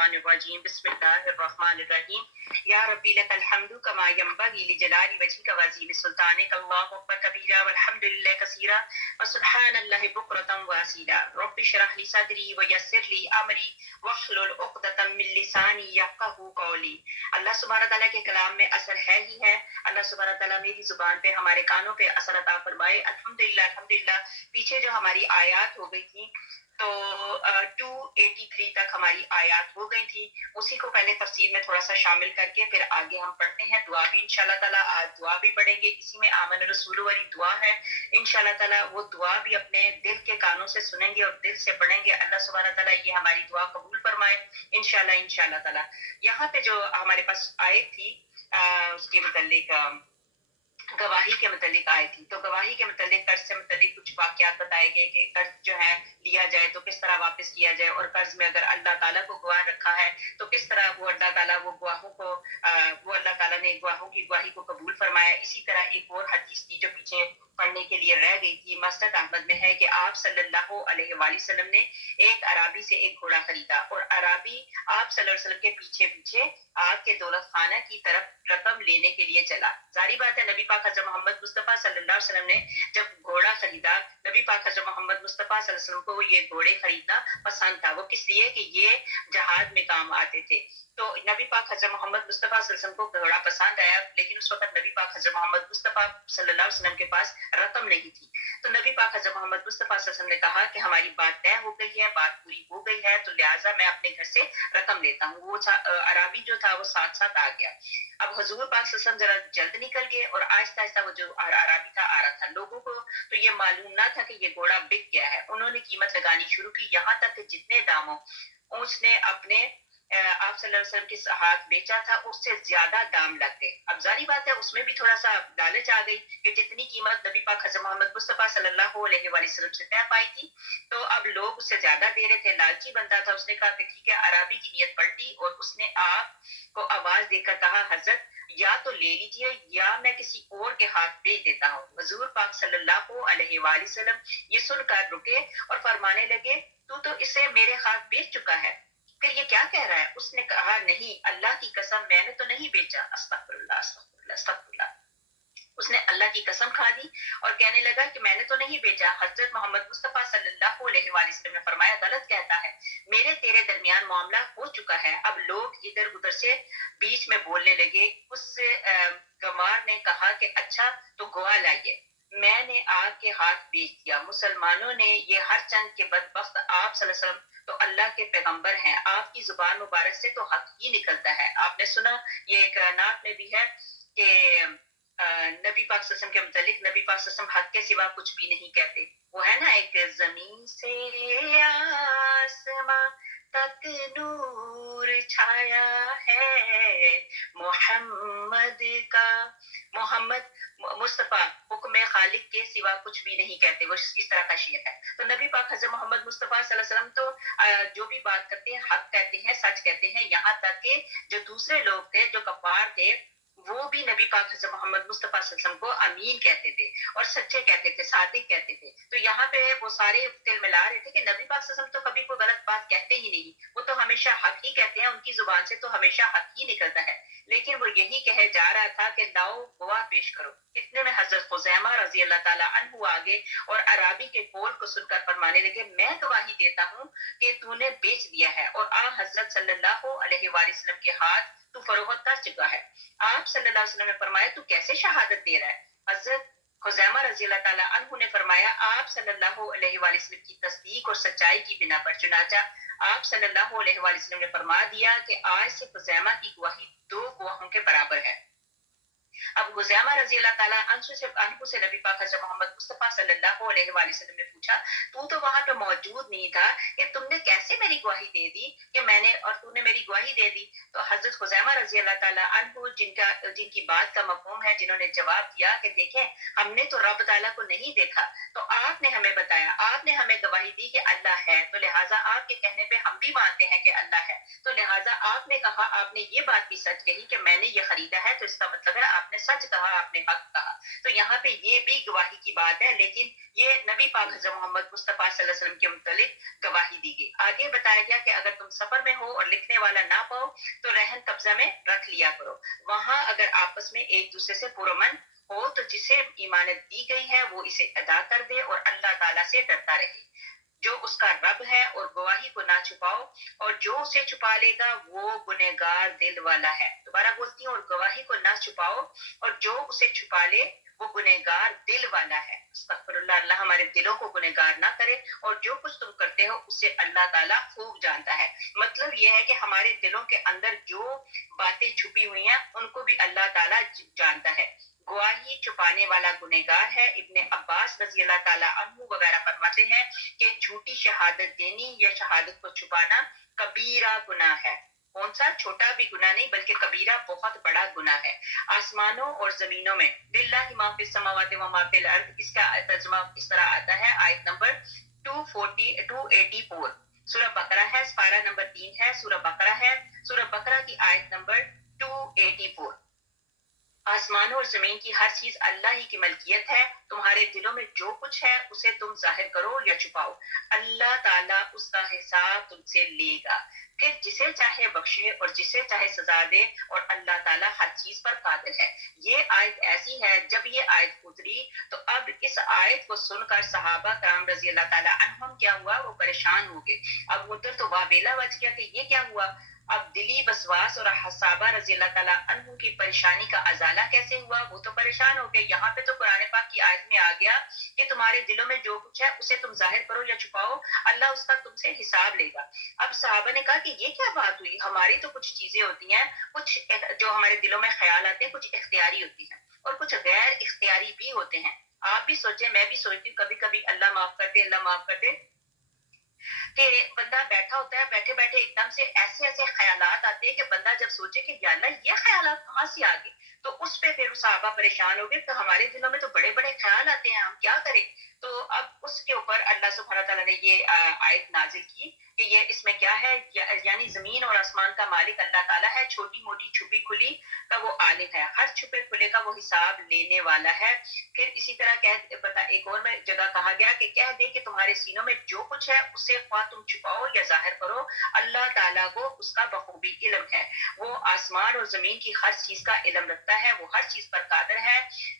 الشیطان الرجیم بسم اللہ الرحمن الرحیم یا ربی لک الحمد کما ینبغی لجلال وجهک وعظیم سلطانک اللہ اکبر کبیرا والحمد للہ کثیرا وسبحان اللہ بکرۃ واصیلا رب اشرح لی صدری ویسر لی امری واحلل عقدۃ من لسانی یفقهوا قولی۔ اللہ سبحانہ تعالیٰ کے کلام میں اثر ہے ہی ہے۔ اللہ سبحانہ تعالیٰ میری زبان پہ ہمارے کانوں پہ اثر عطا فرمائے۔ الحمدللہ پیچھے جو ہماری آیات ہو گئی تھی تو 283 تک ہماری آیات ہو گئی تھی، اسی کو پہلے تفسیر میں تھوڑا سا شامل کر کے پھر آگے ہم پڑھتے ہیں۔ دعا بھی انشاءاللہ تعالیٰ آج دعا بھی پڑھیں گے، اسی میں آمن رسول والی دعا ہے انشاءاللہ تعالیٰ، وہ دعا بھی اپنے دل کے کانوں سے سنیں گے اور دل سے پڑھیں گے۔ اللہ سبحانہ تعالیٰ یہ ہماری دعا قبول فرمائے انشاءاللہ تعالیٰ۔ یہاں پہ جو ہمارے پاس آیت تھی اس کے متعلق گواہی کے متعلق آئی تھی، تو گواہی کے متعلق قرض سے متعلق کچھ واقعات بتائے گئے کہ قرض جو ہے لیا جائے تو کس طرح واپس کیا جائے، اور قرض میں اگر اللہ تعالیٰ کو گواہ رکھا ہے تو کس طرح وہ اللہ تعالیٰ وہ اللہ تعالیٰ نے گواہوں کی گواہی کو قبول فرمایا۔ اسی طرح ایک اور حدیث تھی جو پیچھے پڑھنے کے لیے رہ گئی تھی، مسند احمد میں ہے کہ آپ صلی اللہ علیہ وآلہ وسلم نے ایک عرابی سے ایک گھوڑا خریدا، اور عرابی آپ صلی اللہ علیہ وسلم کے پیچھے پیچھے آپ کے دولت خانہ کی طرف رقم لینے کے لیے چلا۔ ظاہری بات ہے نبی پاک حضرت محمد مصطفیٰ صلی اللہ علیہ وسلم نے جب گھوڑا خریدا، نبی پاک حضرت محمد مصطفیٰ صلی اللہ علیہ وسلم کو یہ گھوڑے خریدنا پسند تھا۔ وہ کس لیے کہ یہ جہاد میں کام آتے تھے، تو نبی پاک حضرت محمد مصطفیٰ صلی اللہ علیہ وسلم کو گھوڑا پسند آیا، لیکن اس وقت نبی پاک حضرت محمد مصطفیٰ صلی اللہ علیہ وسلم کے پاس رقم نہیں تھی۔ تو نبی پاک حضرت محمد مصطفیٰ صلی اللہ علیہ وسلم نے کہا کہ ہماری بات طے ہو گئی ہے، بات پوری ہو گئی ہے، تو لہٰذا میں اپنے گھر سے رقم لیتا ہوں۔ وہ عرابی جو تھا وہ ساتھ ساتھ آ گیا۔ اب حضور پاک صلی اللہ علیہ وسلم ذرا جلد نکل گئے، اور آہستہ آہستہ وہ جو عرابی تھا آ رہا تھا۔ لوگوں کو تو یہ معلوم نہ تھا کہ یہ گھوڑا بک گیا ہے، انہوں نے قیمت لگانی شروع کی، یہاں تک کہ جتنے داموں اس نے اپنے آپ صلی اللہ علیہ وسلم کے ہاتھ بیچا تھا اس سے زیادہ دام لگ گئے۔ اب ظاہری بات ہے اس میں بھی تھوڑا سا لالچ آ گئی کہ جتنی قیمت نبی پاک حضرت محمد مصطفیٰ صلی اللہ علیہ وآلہ وسلم سے طے پائی تھی تو اب لوگ اس سے زیادہ دے رہے تھے۔ لالچی بندہ تھا، اس نے کہا کہ ٹھیک ہے، عرابی کی نیت پلٹی اور اس نے آپ کو آواز دے کر کہا حضرت یا تو لے لیجئے یا میں کسی اور کے ہاتھ بیچ دیتا ہوں۔ حضور پاک صلی اللہ علیہ وآلہ وسلم یہ سن کر رکے اور فرمانے لگے تو اسے میرے ہاتھ بیچ چکا ہے، پھر یہ کیا کہہ رہا ہے؟ اس نے کہا نہیں، اللہ کی قسم میں نے تو نہیں بیچا۔ استغفر اللہ استغفر اللہ استغفر اللہ۔ اس نے اللہ کی قسم کھا دی اور کہنے لگا کہ میں نے تو نہیں بیچا۔ حضرت محمد مصطفیٰ صلی اللہ علیہ وآلہ وسلم نے فرمایا غلط کہتا ہے، میرے تیرے درمیان معاملہ ہو چکا ہے۔ اب لوگ ادھر ادھر سے بیچ میں بولنے لگے۔ اس گوار نے کہا کہ اچھا تو گواہ لائیے، میں نے آپ کے ہاتھ بیچ دیا۔ مسلمانوں نے یہ ہر چند کے بدبخت آپ صلی اللہ علیہ وسلم تو اللہ کے پیغمبر ہیں، آپ کی زبان مبارک سے تو حق ہی نکلتا ہے۔ آپ نے سنا یہ ایک نعت میں بھی ہے کہ نبی پاک صلی اللہ علیہ وسلم کے متعلق نبی پاک صلی اللہ علیہ وسلم حق کے سوا کچھ بھی نہیں کہتے۔ وہ ہے نا ایک زمین سے آسماں تک نور چھایا ہے محمد کا، محمد مصطفیٰ حکم خالق کے سوا کچھ بھی نہیں کہتے، وہ اس طرح کا شعر ہے۔ تو نبی پاک حضرت محمد مصطفیٰ صلی اللہ علیہ وسلم تو جو بھی بات کرتے ہیں حق کہتے ہیں، سچ کہتے ہیں، یہاں تک کہ جو دوسرے لوگ تھے جو کفار تھے وہ بھی نبی پاک حضرت محمد مصطفیٰ صلی اللہ علیہ وسلم کو امین کہتے تھے اور سچے کہتے تھے، صادق کہتے تھے۔ تو یہاں پہ وہ سارے تل ملا رہے تھے کہ نبی پاک صلی اللہ علیہ وسلم تو کبھی کوئی غلط بات کہتے ہی نہیں، وہ تو ہمیشہ حق ہی کہتے ہیں، ان کی زبان سے تو ہمیشہ حق ہی نکلتا ہے۔ لیکن وہ یہی کہے جا رہا تھا کہ لاؤ گواہ پیش کرو۔ اتنے میں حضرت خزیمہ رضی اللہ تعالیٰ عنہ آگے اور عرابی کے قول کو سن کر فرمانے لگے میں گواہی دیتا ہوں کہ تو نے بیچ دیا ہے اور حضرت صلی اللہ علیہ وآلہ وسلم کے ہاتھ تو فروخت کر چکا ہے۔ آپ صلی اللہ علیہ وسلم نے فرمایا تو کیسے شہادت دے رہا ہے؟ حضرت خزیمہ رضی اللہ تعالیٰ عنہ نے فرمایا آپ صلی اللہ علیہ وآلہ وسلم کی تصدیق اور سچائی کی بنا پر، چنانچہ آپ صلی اللہ علیہ وآلہ وسلم نے فرما دیا کہ آج سے خزیمہ کی گواہی 2 گواہوں کے برابر ہے۔ اب خزیمہ رضی اللہ تعالیٰ عنہ سے نبی پاک حضرت محمد مصطفیٰ صلی اللہ علیہ وآلہ وسلم نے پوچھا تو وہاں پہ موجود نہیں تھا کہ تم نے کیسے میری گواہی دے دی کہ میں نے اور تو نے میری گواہی دے دی؟ تو حضرت خزیمہ رضی اللہ تعالیٰ عنہ جن کی بات کا مفہوم ہے، جنہوں نے جواب دیا کہ دیکھیں ہم نے تو رب تعالیٰ کو نہیں دیکھا، تو آپ نے ہمیں بتایا، آپ نے ہمیں گواہی دی کہ اللہ ہے، تو لہٰذا آپ کے کہنے پہ ہم بھی مانتے ہیں کہ اللہ ہے، تو لہٰذا آپ نے کہا، آپ نے یہ بات بھی سچ کہی کہ میں نے یہ خریدا ہے، تو اس کا مطلب ہے آپ آپ نے سچ کہا, آپ نے حق کہا. تو یہاں پہ یہ بھی گواہی کی بات ہے, لیکن یہ نبی پاک حضرت محمد مصطفیٰ صلی اللہ علیہ وسلم کے متعلق گواہی دی گئی. آگے بتایا گیا کہ اگر تم سفر میں ہو اور لکھنے والا نہ پاؤ تو رہن قبضہ میں رکھ لیا کرو. وہاں اگر آپس میں ایک دوسرے سے پرامن ہو تو جسے ایمانت دی گئی ہے وہ اسے ادا کر دے اور اللہ تعالیٰ سے ڈرتا رہے جو اس کا رب ہے, اور گواہی کو نہ چھپاؤ, اور جو اسے چھپا لے گا وہ گنہگار دل والا ہے. دوبارہ بولتی ہوں, اور گواہی کو نہ چھپاؤ اور جو اسے چھپا لے وہ گنہگار دل والا ہے. استغفر اللہ, اللہ ہمارے دلوں کو گنہگار نہ کرے, اور جو کچھ تم کرتے ہو اسے اللہ تعالیٰ خوب جانتا ہے. مطلب یہ ہے کہ ہمارے دلوں کے اندر جو باتیں چھپی ہوئی ہیں ان کو بھی اللہ تعالیٰ جانتا ہے. گواہی چھپانے والا گنہگار ہے. ابن عباس رضی اللہ تعالیٰ عنہ وغیرہ فرماتے ہیں کہ جھوٹی شہادت دینی یا شہادت کو چھپانا کبیرہ گناہ ہے. کون سا؟ چھوٹا بھی گناہ نہیں بلکہ کبیرہ بہت بڑا گناہ ہے. آسمانوں اور زمینوں میں للہ ما فی السماوات و ما فی الارض, اس کا ترجمہ اس طرح آتا ہے. آیت نمبر 284 سورہ بقرہ ہے, سپارہ نمبر 3 ہے, سورہ بقرہ ہے. سورہ بقرہ کی آیت نمبر 284. آسمانوں اور زمین کی ہر چیز اللہ ہی کی ملکیت ہے. تمہارے دلوں میں جو کچھ ہے اسے تم ظاہر کرو یا چھپاؤ, اللہ تعالیٰ اس کا حساب تم سے لے گا. پھر جسے چاہے بخشے اور جسے چاہے سزا دے, اور اللہ تعالیٰ ہر چیز پر قادر ہے. یہ آیت ایسی ہے, جب یہ آیت اتری تو اب اس آیت کو سن کر صحابہ کرام رضی اللہ تعالیٰ عنہم کیا ہوا, وہ پریشان ہو گئے. اب ادھر تو واویلا بچ گیا کہ یہ کیا ہوا. اب دلی وسواس اور صحابہ رضی اللہ تعالیٰ عنہ کی پریشانی کا ازالہ کیسے ہوا, وہ تو پریشان ہو گئے. یہاں پہ تو قرآن پاک کی آیت میں آ گیا کہ تمہارے دلوں میں جو کچھ ہے اسے تم ظاہر کرو یا چھپاؤ, اللہ اس کا تم سے حساب لے گا. اب صحابہ نے کہا کہ یہ کیا بات ہوئی, ہماری تو کچھ چیزیں ہوتی ہیں, کچھ جو ہمارے دلوں میں خیال آتے ہیں, کچھ اختیاری ہوتی ہیں اور کچھ غیر اختیاری بھی ہوتے ہیں. آپ بھی سوچیں, میں بھی سوچتی ہوں کبھی کبھی, اللہ معاف کر دے, اللہ معاف کر دے, کہ بندہ بیٹھا ہوتا ہے, بیٹھے بیٹھے ایک دم سے ایسے ایسے خیالات آتے ہیں کہ بندہ جب سوچے کہ یا اللہ یہ خیالات کہاں سے آ گئے, تو اس پہ پھر صحابہ پریشان ہو گئے. تو ہمارے دلوں میں تو بڑے بڑے خیال آتے ہیں, ہم کیا کریں. تو اب اس کے اوپر اللہ سبحانہ تعالیٰ نے یہ آیت نازل کی کہ یہ اس میں کیا ہے, یعنی زمین اور آسمان کا مالک اللہ تعالیٰ ہے, چھوٹی موٹی چھپی کھلی کا وہ عالم ہے, ہر چھپے کھلے کا وہ حساب لینے والا ہے. پھر اسی طرح ایک اور میں جگہ کہا گیا کہ کہہ دے کہ تمہارے سینوں میں جو کچھ ہے اسے خواہ تم چھپاؤ یا ظاہر کرو, اللہ تعالیٰ کو اس کا بخوبی علم ہے. وہ آسمان اور زمین کی ہر چیز کا علم رکھتا ہے, وہ ہر چیز پر قادر ہے.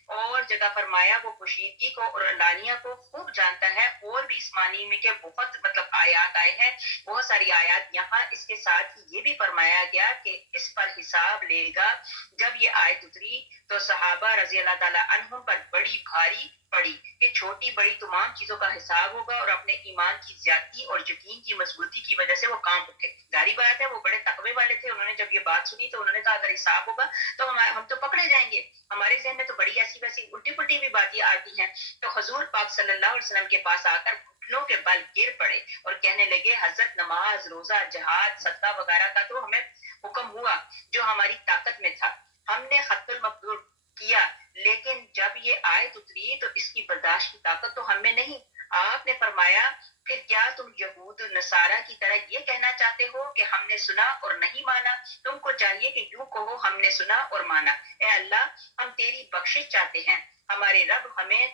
اور جگہ فرمایا وہ پوشیدگی کو اور علانیہ کو خوب جانتا ہے. اور بھی اس معنی میں کہ بہت آیات آئے ہیں, بہت ساری آیات. یہاں اس کے ساتھ ہی یہ بھی فرمایا گیا کہ اس پر حساب لے گا. جب یہ آیت اتری تو صحابہ رضی اللہ تعالیٰ عنہم پر بڑی بھاری پڑی کہ چھوٹی بڑی تمام چیزوں کا حساب ہوگا, اور اپنے ایمان کی زیادتی اور یقین کی مضبوطی کی وجہ سے وہ کام اٹھے. ظاہری بات ہے وہ بڑے تقوی والے تھے, انہوں نے جب یہ بات سنی تو انہوں نے کہا اگر حساب ہوگا تو ہم تو پکڑے جائیں گے. ہمارے ذہن میں تو بڑی ایسی ویسی الٹی پلٹی بھی باتیں آتی ہیں. تو حضور پاک صلی اللہ علیہ وسلم کے پاس آ کر گھٹنوں کے بل گر پڑے اور کہنے لگے حضرت نماز, روزہ, جہاد, صدقہ وغیرہ کا تو ہمیں حکم ہوا جو ہماری طاقت میں تھا, ہم نے خط المقدور کیا, لیکن جب یہ آیت اتری تو اس کی برداشت کی طاقت تو ہم میں نہیں. آپ نے فرمایا پھر کیا تم یہود نصارہ کی طرح یہ کہنا چاہتے ہو کہ ہم نے سنا اور نہیں مانا؟ تم کو چاہیے کہ یوں کہو ہم نے سنا اور مانا. اے اللہ ہم تیری بخشش چاہتے ہیں, ہمارے رب ہمیں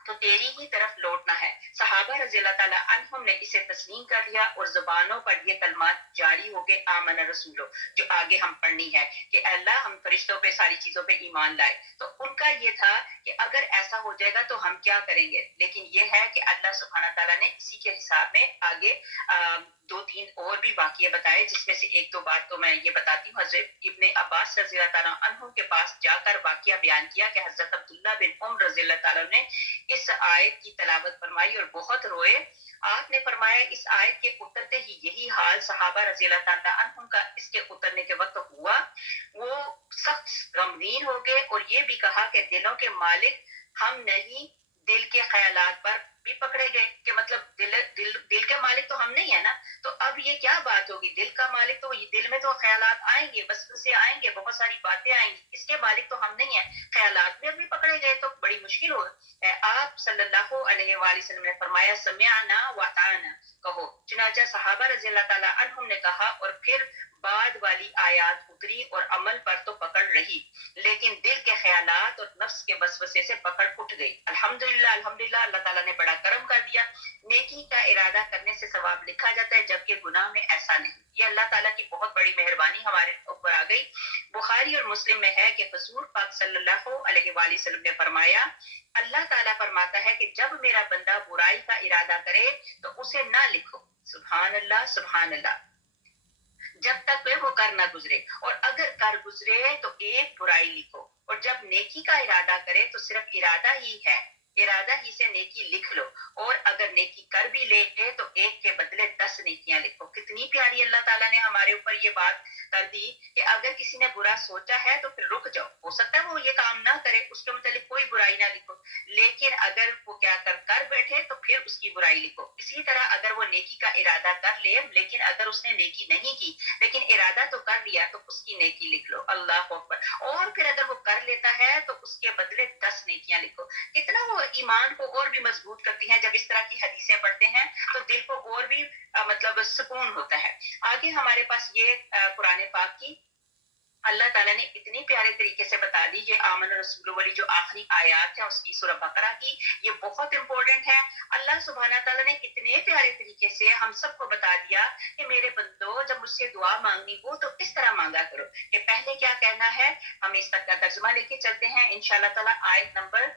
تو تیری ہی طرف لوٹنا ہے. صحابہ رضی اللہ تعالیٰ عنہم نے اسے تسلیم کر لیا اور زبانوں پر یہ کلمات جاری ہو گئے, آمن رسولو, جو آگے ہم پڑھنی ہے کہ اللہ ہم فرشتوں پہ ساری چیزوں پہ ایمان لائے. تو ان کا یہ تھا کہ اگر ایسا ہو جائے گا تو ہم کیا کریں گے, لیکن یہ ہے کہ اللہ سبحانہ تعالیٰ نے اسی کے حساب میں آگے 2-3 اور بھی واقعے بتائے, جس میں سے ایک دو بات تو میں یہ بتاتی ہوں. حضرت ابن عباس رضی اللہ تعالیٰ عنہ کے پاس جا کر واقعہ بیان کیا کہ حضرت عبداللہ بن عمر رضی اللہ تعالیٰ نے اس آیت کی تلاوت فرمائی اور بہت روئے. آپ نے فرمایا اس آیت کے اترتے ہی یہی حال صحابہ رضی اللہ تعالیٰ عنہ کا اس کے اترنے کے وقت ہوا. وہ سخت غمگین ہو گئے اور یہ بھی کہا کہ دلوں کے مالک ہم نہیں, دل کے خیالات پر بھی پکڑے گئے کہ مطلب دل کے مالک تو ہم نہیں ہے نا, تو اب یہ کیا بات ہوگی, دل کا مالک تو دل میں تو خیالات آئیں گے, وسوسے آئیں گے, بہت ساری باتیں آئیں گی, اس کے مالک تو ہم نہیں ہیں, خیالات میں بھی پکڑے گئے تو بڑی مشکل ہوگا. آپ صلی اللہ علیہ وآلہ وسلم نے فرمایا سمعنا واطعنا کہو. چنانچہ صحابہ رضی اللہ تعالیٰ عنہم نے کہا, اور پھر بعد والی آیات اتری اور عمل پر تو پکڑ رہی, لیکن لیکن دل کے خیالات اور نفس کے وسوسے سے پکڑ اٹھ گئی. الحمدللہ الحمدللہ, اللہ تعالیٰ نے بڑا کرم کر دیا. نیکی کا ارادہ کرنے سے ثواب لکھا جاتا ہے, جبکہ گناہ میں ایسا نہیں. یہ اللہ تعالیٰ کی بہت بڑی مہربانی ہمارے اوپر آ گئی. بخاری اور مسلم میں ہے کہ حضور پاک صلی اللہ علیہ وآلہ وسلم نے فرمایا, اللہ تعالیٰ فرماتا ہے کہ جب میرا بندہ برائی کا ارادہ کرے تو اسے نہ لکھو. سبحان اللہ سبحان اللہ, جب تک وہ کر نہ گزرے, اور اگر کر گزرے تو ایک برائی لکھو, اور جب نیکی کا ارادہ کرے تو صرف ارادہ ہی ہے, ارادہ ہی سے نیکی لکھ لو, اور اگر نیکی کر بھی لے تو ایک کے بدلے 10 نیکیاں لکھو. کتنی پیاری اللہ تعالیٰ نے ہمارے اوپر یہ بات کر دی کہ اگر کسی نے برا سوچا ہے تو پھر رک جاؤ, ہو سکتا ہے وہ یہ کام نہ کرے, اس کے متعلق کوئی برائی نہ لکھو, لیکن اگر وہ کیا کر بیٹھے تو پھر اس کی برائی لکھو. اسی طرح اگر وہ نیکی کا ارادہ کر لے, لیکن اگر اس نے نیکی نہیں کی لیکن ارادہ تو کر لیا, تو اس کی نیکی لکھ لو. اللہ اکبر. اور پھر اگر وہ کر لیتا ہے تو اس کے بدلے 10 نیکیاں لکھو. کتنا وہ ایمان کو اور بھی مضبوط کرتی ہیں. جب اس طرح کی حدیثیں پڑھتے ہیں تو دل کو اور بھی مطلب سکون ہوتا ہے. آگے ہمارے پاس یہ قرآن پاک کی اللہ تعالیٰ نے اتنی پیارے طریقے سے بتا دی. یہ آمن رسول والی جو آخری آیات ہے اس کی سورہ بقرہ کی, یہ بہت امپورٹنٹ ہے. اللہ سبحانہ تعالیٰ نے اتنے پیارے طریقے سے ہم سب کو بتا دیا کہ میرے بندو, جب مجھ سے دعا مانگنی ہو تو اس طرح مانگا کرو. کہ پہلے کیا کہنا ہے, ہم اس تک کا ترجمہ لے کے چلتے ہیں انشاءاللہ تعالیٰ. آیت نمبر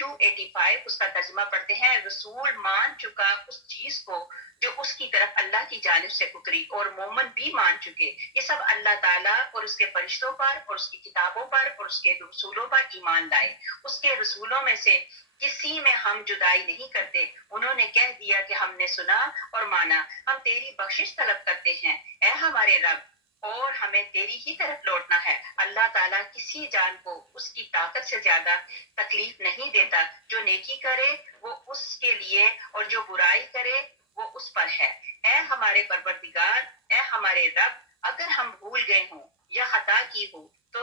285 اس کا ترجمہ پڑھتے ہیں. رسول مان چکا اس چیز کو جو اس کی طرف اللہ کی جانب سے اتری, اور مومن بھی مان چکے. یہ سب اللہ تعالیٰ اور اس کے فرشتوں پر اور اس کی کتابوں پر اور اس کے رسولوں پر ایمان لائے. اس کے رسولوں میں سے کسی میں ہم جدائی نہیں کرتے. انہوں نے کہہ دیا کہ ہم نے سنا اور مانا, ہم تیری بخشش طلب کرتے ہیں اے ہمارے رب, اور ہمیں تیری ہی طرف لوٹنا ہے. اللہ تعالیٰ کسی جان کو اس کی طاقت سے زیادہ تکلیف نہیں دیتا. جو نیکی کرے وہ اس کے لیے, اور جو برائی کرے وہ اس پر ہے. اے ہمارے پروردگار, اے ہمارے رب, اگر ہم بھول گئے ہوں یا خطا کی ہو تو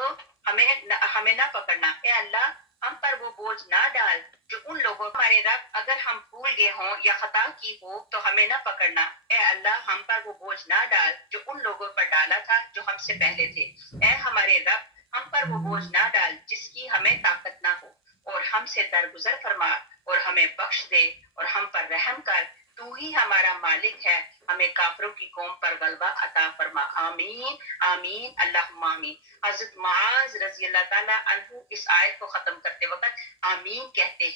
ہمیں نہ پکڑنا. اے اللہ, ہم پر وہ بوجھ نہ ڈال جو ان لوگوں, ہمارے رب, اگر ہم بھول گئے ہوں یا خطا کی ہو تو ہمیں نہ پکڑنا. اے اللہ, ہم پر وہ بوجھ نہ ڈال جو ان لوگوں پر ڈالا تھا جو ہم سے پہلے تھے. اے ہمارے رب, ہم پر وہ بوجھ نہ ڈال جس کی ہمیں طاقت نہ ہو, اور ہم سے درگزر فرما اور ہمیں بخش دے اور ہم پر رحم کر. تو ہی ہمارا مالک ہے, ہمیں کافروں کی قوم پر غلبہ عطا فرما. آمین آمین اللہم آمین. حضرت معاذ رضی اللہ تعالیٰ عنہ اس آیت کو ختم کرتے وقت آمین کہتے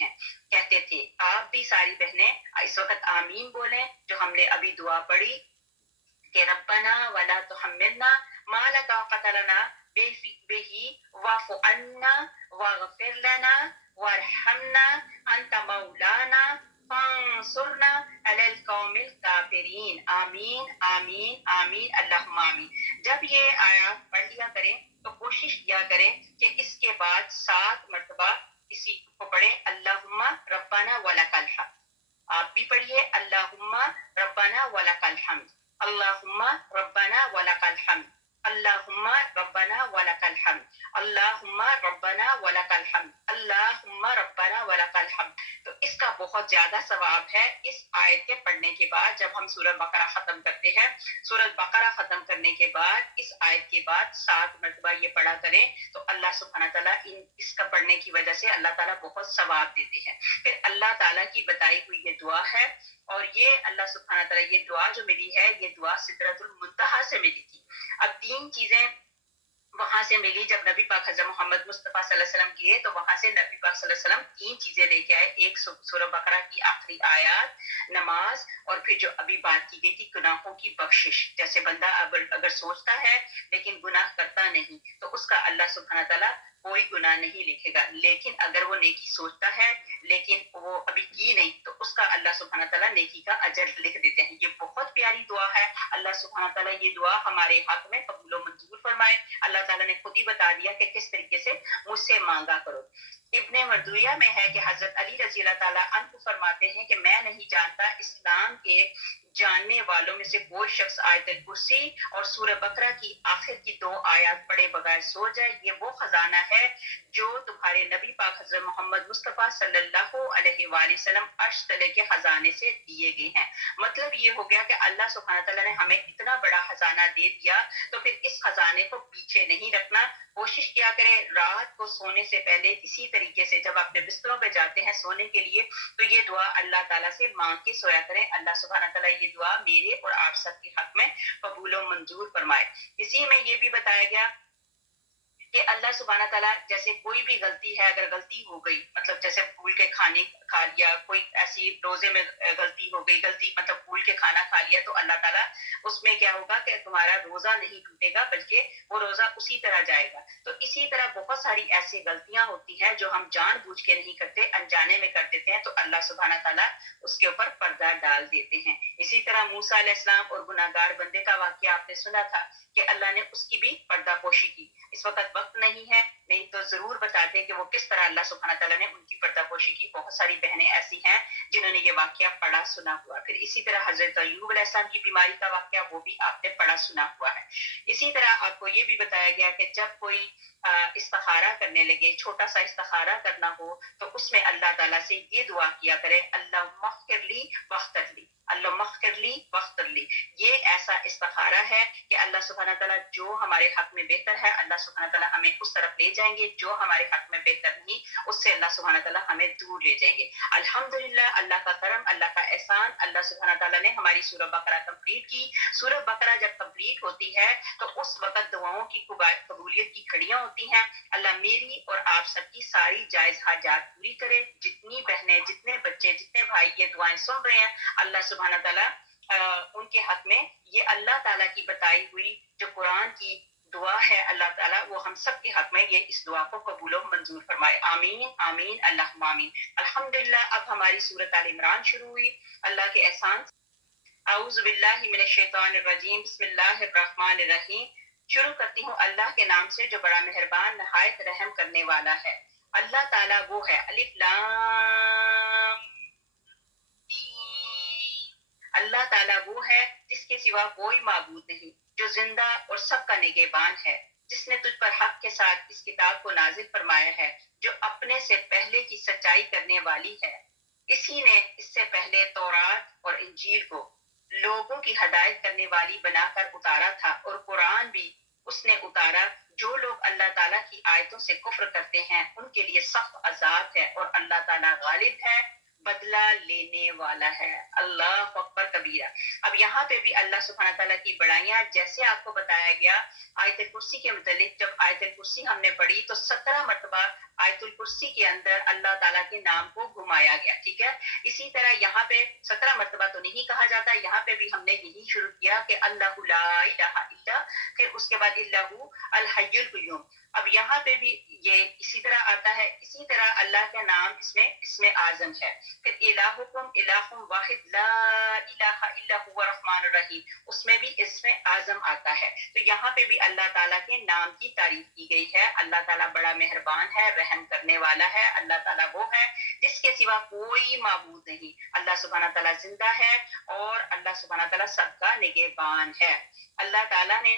تھے. آپ بھی ساری بہنیں اس وقت آمین بولیں جو ہم نے ابھی دعا پڑھی کہ ربنا ولا تحملنا ما لا طاقت لنا به واعف عنا واغفر لنا وارحمنا انت مولانا فانصرنا علی القوم الکافرین. آمین آمین آمین اللہم آمین. جب یہ آیات پڑھ لیا کریں تو کوشش کیا کریں کہ اس کے بعد 7 مرتبہ اسی کو پڑھیں, اللہم ربنا ولک الحمد. آپ بھی پڑھیے اللہم ربنا ولک الحمد, اللہم ربنا ولک الحمد, اللہم ربنا ولک الحمد, اللہم ربنا ولک الحمد, اللہم ربنا ولک الحمد. تو اس کا بہت زیادہ ثواب ہے اس آیت کے پڑھنے کے بعد. جب ہم سورہ بقرہ ختم کرتے ہیں, سورہ بقرہ ختم کرنے کے بعد اس آیت کے بعد 7 مرتبہ یہ پڑھا کریں تو اللہ سبحانہ تعالیٰ اس کا پڑھنے کی وجہ سے اللہ تعالیٰ بہت ثواب دیتے ہیں. پھر اللہ تعالیٰ کی بتائی ہوئی یہ دعا ہے, اور یہ اللہ سبحانہ تعالیٰ یہ دعا جو ملی ہے, یہ دعا سدرۃ المنتہا سے ملی تھی. اب 3 چیزیں وہاں سے ملی. جب نبی پاک حضرت محمد مصطفیٰ صلی اللہ علیہ وسلم کیے تو وہاں سے نبی پاک صلی اللہ علیہ وسلم 3 چیزیں لے کے آئے. ایک سورہ بقرہ کی آخری آیات, نماز, اور پھر جو ابھی بات کی گئی تھی گناہوں کی بخشش. جیسے بندہ اگر سوچتا ہے لیکن گناہ کرتا نہیں تو اس کا اللہ سبحانہ تعالیٰ کوئی گناہ نہیں لکھے گا. لیکن اگر وہ نیکی سوچتا ہے لیکن وہ ابھی کی نہیں تو اس کا اللہ سبحانہ تعالیٰ نیکی کا اجر لکھ دیتے ہیں. یہ بہت پیاری دعا ہے. اللہ سبحانہ تعالیٰ یہ دعا ہمارے حق میں قبول و منظور فرمائے. اللہ تعالیٰ نے خود ہی بتا دیا کہ کس طریقے سے مجھ سے مانگا کرو. ابن مردویہ میں ہے کہ حضرت علی رضی اللہ تعالیٰ عنہ فرماتے ہیں کہ میں نہیں جانتا اسلام کے جاننے والوں میں سے کوئی شخص آیت الکرسی اور سورہ بقرہ کی آخر کی 2 آیات پڑھے بغیر سو جائے، یہ وہ خزانہ ہے جو تمہارے نبی پاک حضرت محمد مصطفیٰ صلی اللہ علیہ وآلہ وسلم عرش تلے کے خزانے سے دیے گئے ہیں۔ مطلب یہ ہو گیا کہ اللہ سبحانہ تعالیٰ نے ہمیں اتنا بڑا خزانہ دے دیا، تو پھر اس خزانے کو پیچھے نہیں رکھنا، کوشش کیا کرے رات کو سونے سے پہلے اسی طریقے سے جب اپنے بستروں پہ جاتے ہیں سونے کے لیے تو یہ دعا اللہ تعالیٰ سے مانگ کے سویا کریں، اللہ سبحانہ تعالیٰ یہ دعا میرے اور آپ سب کے حق میں قبول و منظور فرمائے۔ اسی میں یہ بھی بتایا گیا کہ اللہ سبحانہ تعالیٰ جیسے کوئی بھی غلطی ہے، اگر غلطی ہو گئی مطلب جیسے بھول کے کھانے کھا لیا، کوئی ایسی روزے میں غلطی ہو گئی، غلطی مطلب بھول کے کھانا کھا لیا، تو اللہ تعالیٰ اس میں کیا ہوگا کہ تمہارا روزہ نہیں ٹوٹے گا بلکہ وہ روزہ اسی طرح جائے گا۔ تو اسی طرح بہت ساری ایسی غلطیاں ہوتی ہیں جو ہم جان بوجھ کے نہیں کرتے، انجانے میں کر دیتے ہیں، تو اللہ سبحانہ تعالیٰ اس کے اوپر پردہ ڈال دیتے ہیں۔ اسی طرح موسیٰ علیہ السلام اور گناہگار بندے کا واقعہ آپ نے سنا تھا کہ اللہ نے اس کی بھی پردہ پوشی کی۔ اس وقت نہیں ہے، نہیں تو ضرور بتاتے کہ وہ کس طرح اللہ سبحانہ تعالیٰ نے ان کی پردہ پوشی کی۔ بہت ساری بہنیں ایسی ہیں جنہوں نے یہ واقعہ پڑھا سنا ہوا۔ پھر اسی طرح حضرت ایوب علیہ السلام کی بیماری کا واقعہ وہ بھی آپ نے پڑھا سنا ہوا ہے۔ اسی طرح آپ کو یہ بھی بتایا گیا کہ جب کوئی استخارہ کرنے لگے، چھوٹا سا استخارہ کرنا ہو تو اس میں اللہ تعالیٰ سے یہ دعا کیا کرے، اللہ مغفر لی واختر لی، اللہ مغفر لی واختر لی۔ یہ ایسا استخارہ ہے کہ اللہ سبحانہ تعالیٰ جو ہمارے حق میں بہتر ہے اللہ سبحانہ تعالیٰ ہمیں اس طرف لے جائیں گے، جو ہمارے حق میں بہتر نہیں اس سے اللہ سبحانہ تعالیٰ ہمیں دور لے جائیں گے۔ الحمدللہ اللہ کا کرم، اللہ کا احسان، اللہ سبحانہ تعالیٰ نے ہماری سورہ بقرہ کمپلیٹ کی۔ سورہ بقرہ جب کمپلیٹ ہوتی ہے تو اس وقت دعاؤں کی قبولیت کی گھڑیاں ہوتی ہیں۔ اللہ میری اور آپ سب کی ساری جائز حاجات پوری کرے۔ جتنی بہنیں، جتنے بچے، جتنے بھائی یہ دعائیں سن رہے ہیں اللہ سبحانہ تعالیٰ ان کے حق میں یہ اللہ تعالیٰ کی بتائی ہوئی جو قرآن کی دعا ہے، اللہ تعالیٰ وہ ہم سب کے حق میں یہ اس دعا کو قبول و منظور فرمائے۔ آمین آمین اللہم آمین۔ الحمدللہ اب ہماری سورۃ آل عمران شروع ہوئی اللہ کے احسان۔ اعوذ باللہ من الشیطان الرجیم، بسم اللہ الرحمن الرحیم۔ شروع کرتی ہوں اللہ کے نام سے جو بڑا مہربان نہایت رحم کرنے والا ہے۔ اللہ تعالیٰ وہ ہے، الف لام، اللہ تعالیٰ وہ ہے جس کے سوا کوئی معبود نہیں، جو زندہ اور سب کا نگہبان ہے، جس نے تجھ پر حق کے ساتھ اس کتاب کو نازل فرمایا ہے جو اپنے سے پہلے کی سچائی کرنے والی ہے۔ اسی نے اس سے پہلے تورات اور انجیل کو لوگوں کی ہدایت کرنے والی بنا کر اتارا تھا، اور قرآن بھی اس نے اتارا۔ جو لوگ اللہ تعالیٰ کی آیتوں سے کفر کرتے ہیں ان کے لیے سخت عذاب ہے، اور اللہ تعالیٰ غالب ہے، بدلہ لینے والا ہے۔ اللہ اکبر کبیرہ۔ اب یہاں پہ بھی اللہ سبحانہ تعالیٰ کی بڑائیاں، جیسے آپ کو بتایا گیا آیت الکرسی کے متعلق، جب آیت الکرسی ہم نے پڑھی تو 17 مرتبہ آیت الکرسی کے اندر اللہ تعالیٰ کے نام کو گھمایا گیا، ٹھیک ہے۔ اسی طرح یہاں پہ 17 مرتبہ تو نہیں کہا جاتا، یہاں پہ بھی ہم نے یہی شروع کیا کہ اللہ لا الہ الا، پھر اس کے بعد اللہ الحی القیوم۔ اب یہاں پہ بھی یہ اسی طرح آتا ہے، اسی طرح اللہ کا نام اس میں اسم اعظم ہے۔ پھر الہکم الہ واحد لا الہ الا هو الرحمن الرحیم، اس میں بھی اسم اعظم آتا ہے۔ تو یہاں پہ بھی اللہ تعالیٰ کے نام کی تعریف کی گئی ہے۔ اللہ تعالیٰ بڑا مہربان ہے، رحم کرنے والا ہے۔ اللہ تعالیٰ وہ ہے جس کے سوا کوئی معبود نہیں۔ اللہ سبحانہ تعالیٰ زندہ ہے اور اللہ سبحانہ تعالیٰ سب کا نگہبان ہے۔ اللہ تعالیٰ نے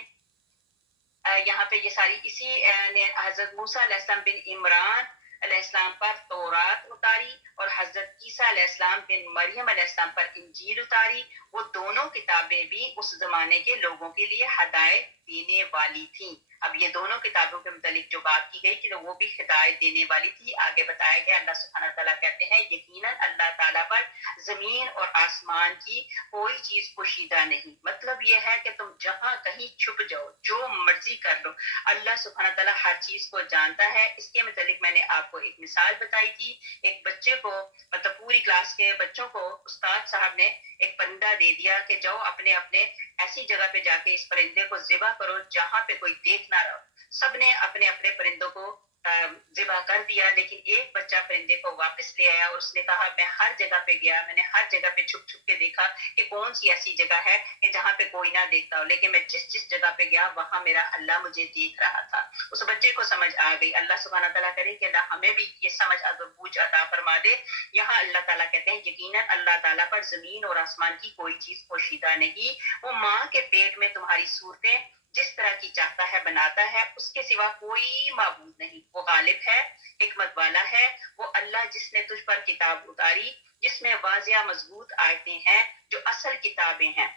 یہاں پہ یہ ساری اسی نے حضرت موسیٰ علیہ السلام بن عمران علیہ السلام پر تورات اتاری، اور حضرت عیسیٰ علیہ السلام بن مریم علیہ السلام پر انجیل اتاری۔ وہ دونوں کتابیں بھی اس زمانے کے لوگوں کے لیے ہدایت دینے والی تھیں۔ اب یہ دونوں کتابوں کے متعلق جو بات کی گئی کہ وہ بھی ہدایت دینے والی تھی، آگے بتایا گیا اللہ سبحانہ تعالیٰ کہتے ہیں یقیناً اللہ تعالیٰ پر زمین اور آسمان کی کوئی چیز پوشیدہ نہیں۔ مطلب یہ ہے کہ تم جہاں کہیں چھپ جاؤ، جو مرضی کر لو، اللہ سبحانہ تعالیٰ ہر چیز کو جانتا ہے۔ اس کے متعلق میں نے آپ کو ایک مثال بتائی تھی، ایک بچے کو مطلب پوری کلاس کے بچوں کو استاد صاحب نے ایک پرندہ دے دیا کہ جاؤ اپنے اپنے ایسی جگہ پہ جا کے اس پرندے کو ذبح کرو جہاں پہ کوئی دیکھ نہ رہو۔ سب نے اپنے اپنے پرندوں کو ذبح کر دیا، لیکن ایک بچہ پرندے کو واپس لے آیا اور اس نے کہا میں ہر جگہ پہ گیا، میں نے ہر جگہ پہ چھپ چھپ کے دیکھا کہ کون سی ایسی جگہ ہے کہ جہاں پہ کوئی نہ دیکھتا ہو، لیکن میں جس جس جگہ پہ گیا وہاں میرا اللہ مجھے دیکھ رہا تھا۔ اس بچے کو سمجھ آ گئی۔ اللہ سبحانہ تعالیٰ کرے کہ اللہ ہمیں بھی یہ سمجھ بوجھ عطا فرما دے۔ یہاں اللہ تعالیٰ کہتے ہیں یقیناً اللہ تعالیٰ پر زمین اور آسمان کی کوئی چیز پوشیدہ نہیں، وہ ماں کے پیٹ میں تمہاری صورتیں جس طرح کی چاہتا ہے بناتا ہے، اس کے سوا کوئی معبود نہیں، وہ غالب ہے، حکمت والا ہے، وہ اللہ جس نے تجھ پر کتاب اتاری جس میں واضح مضبوط آیتیں ہیں جو اصل کتابیں ہیں،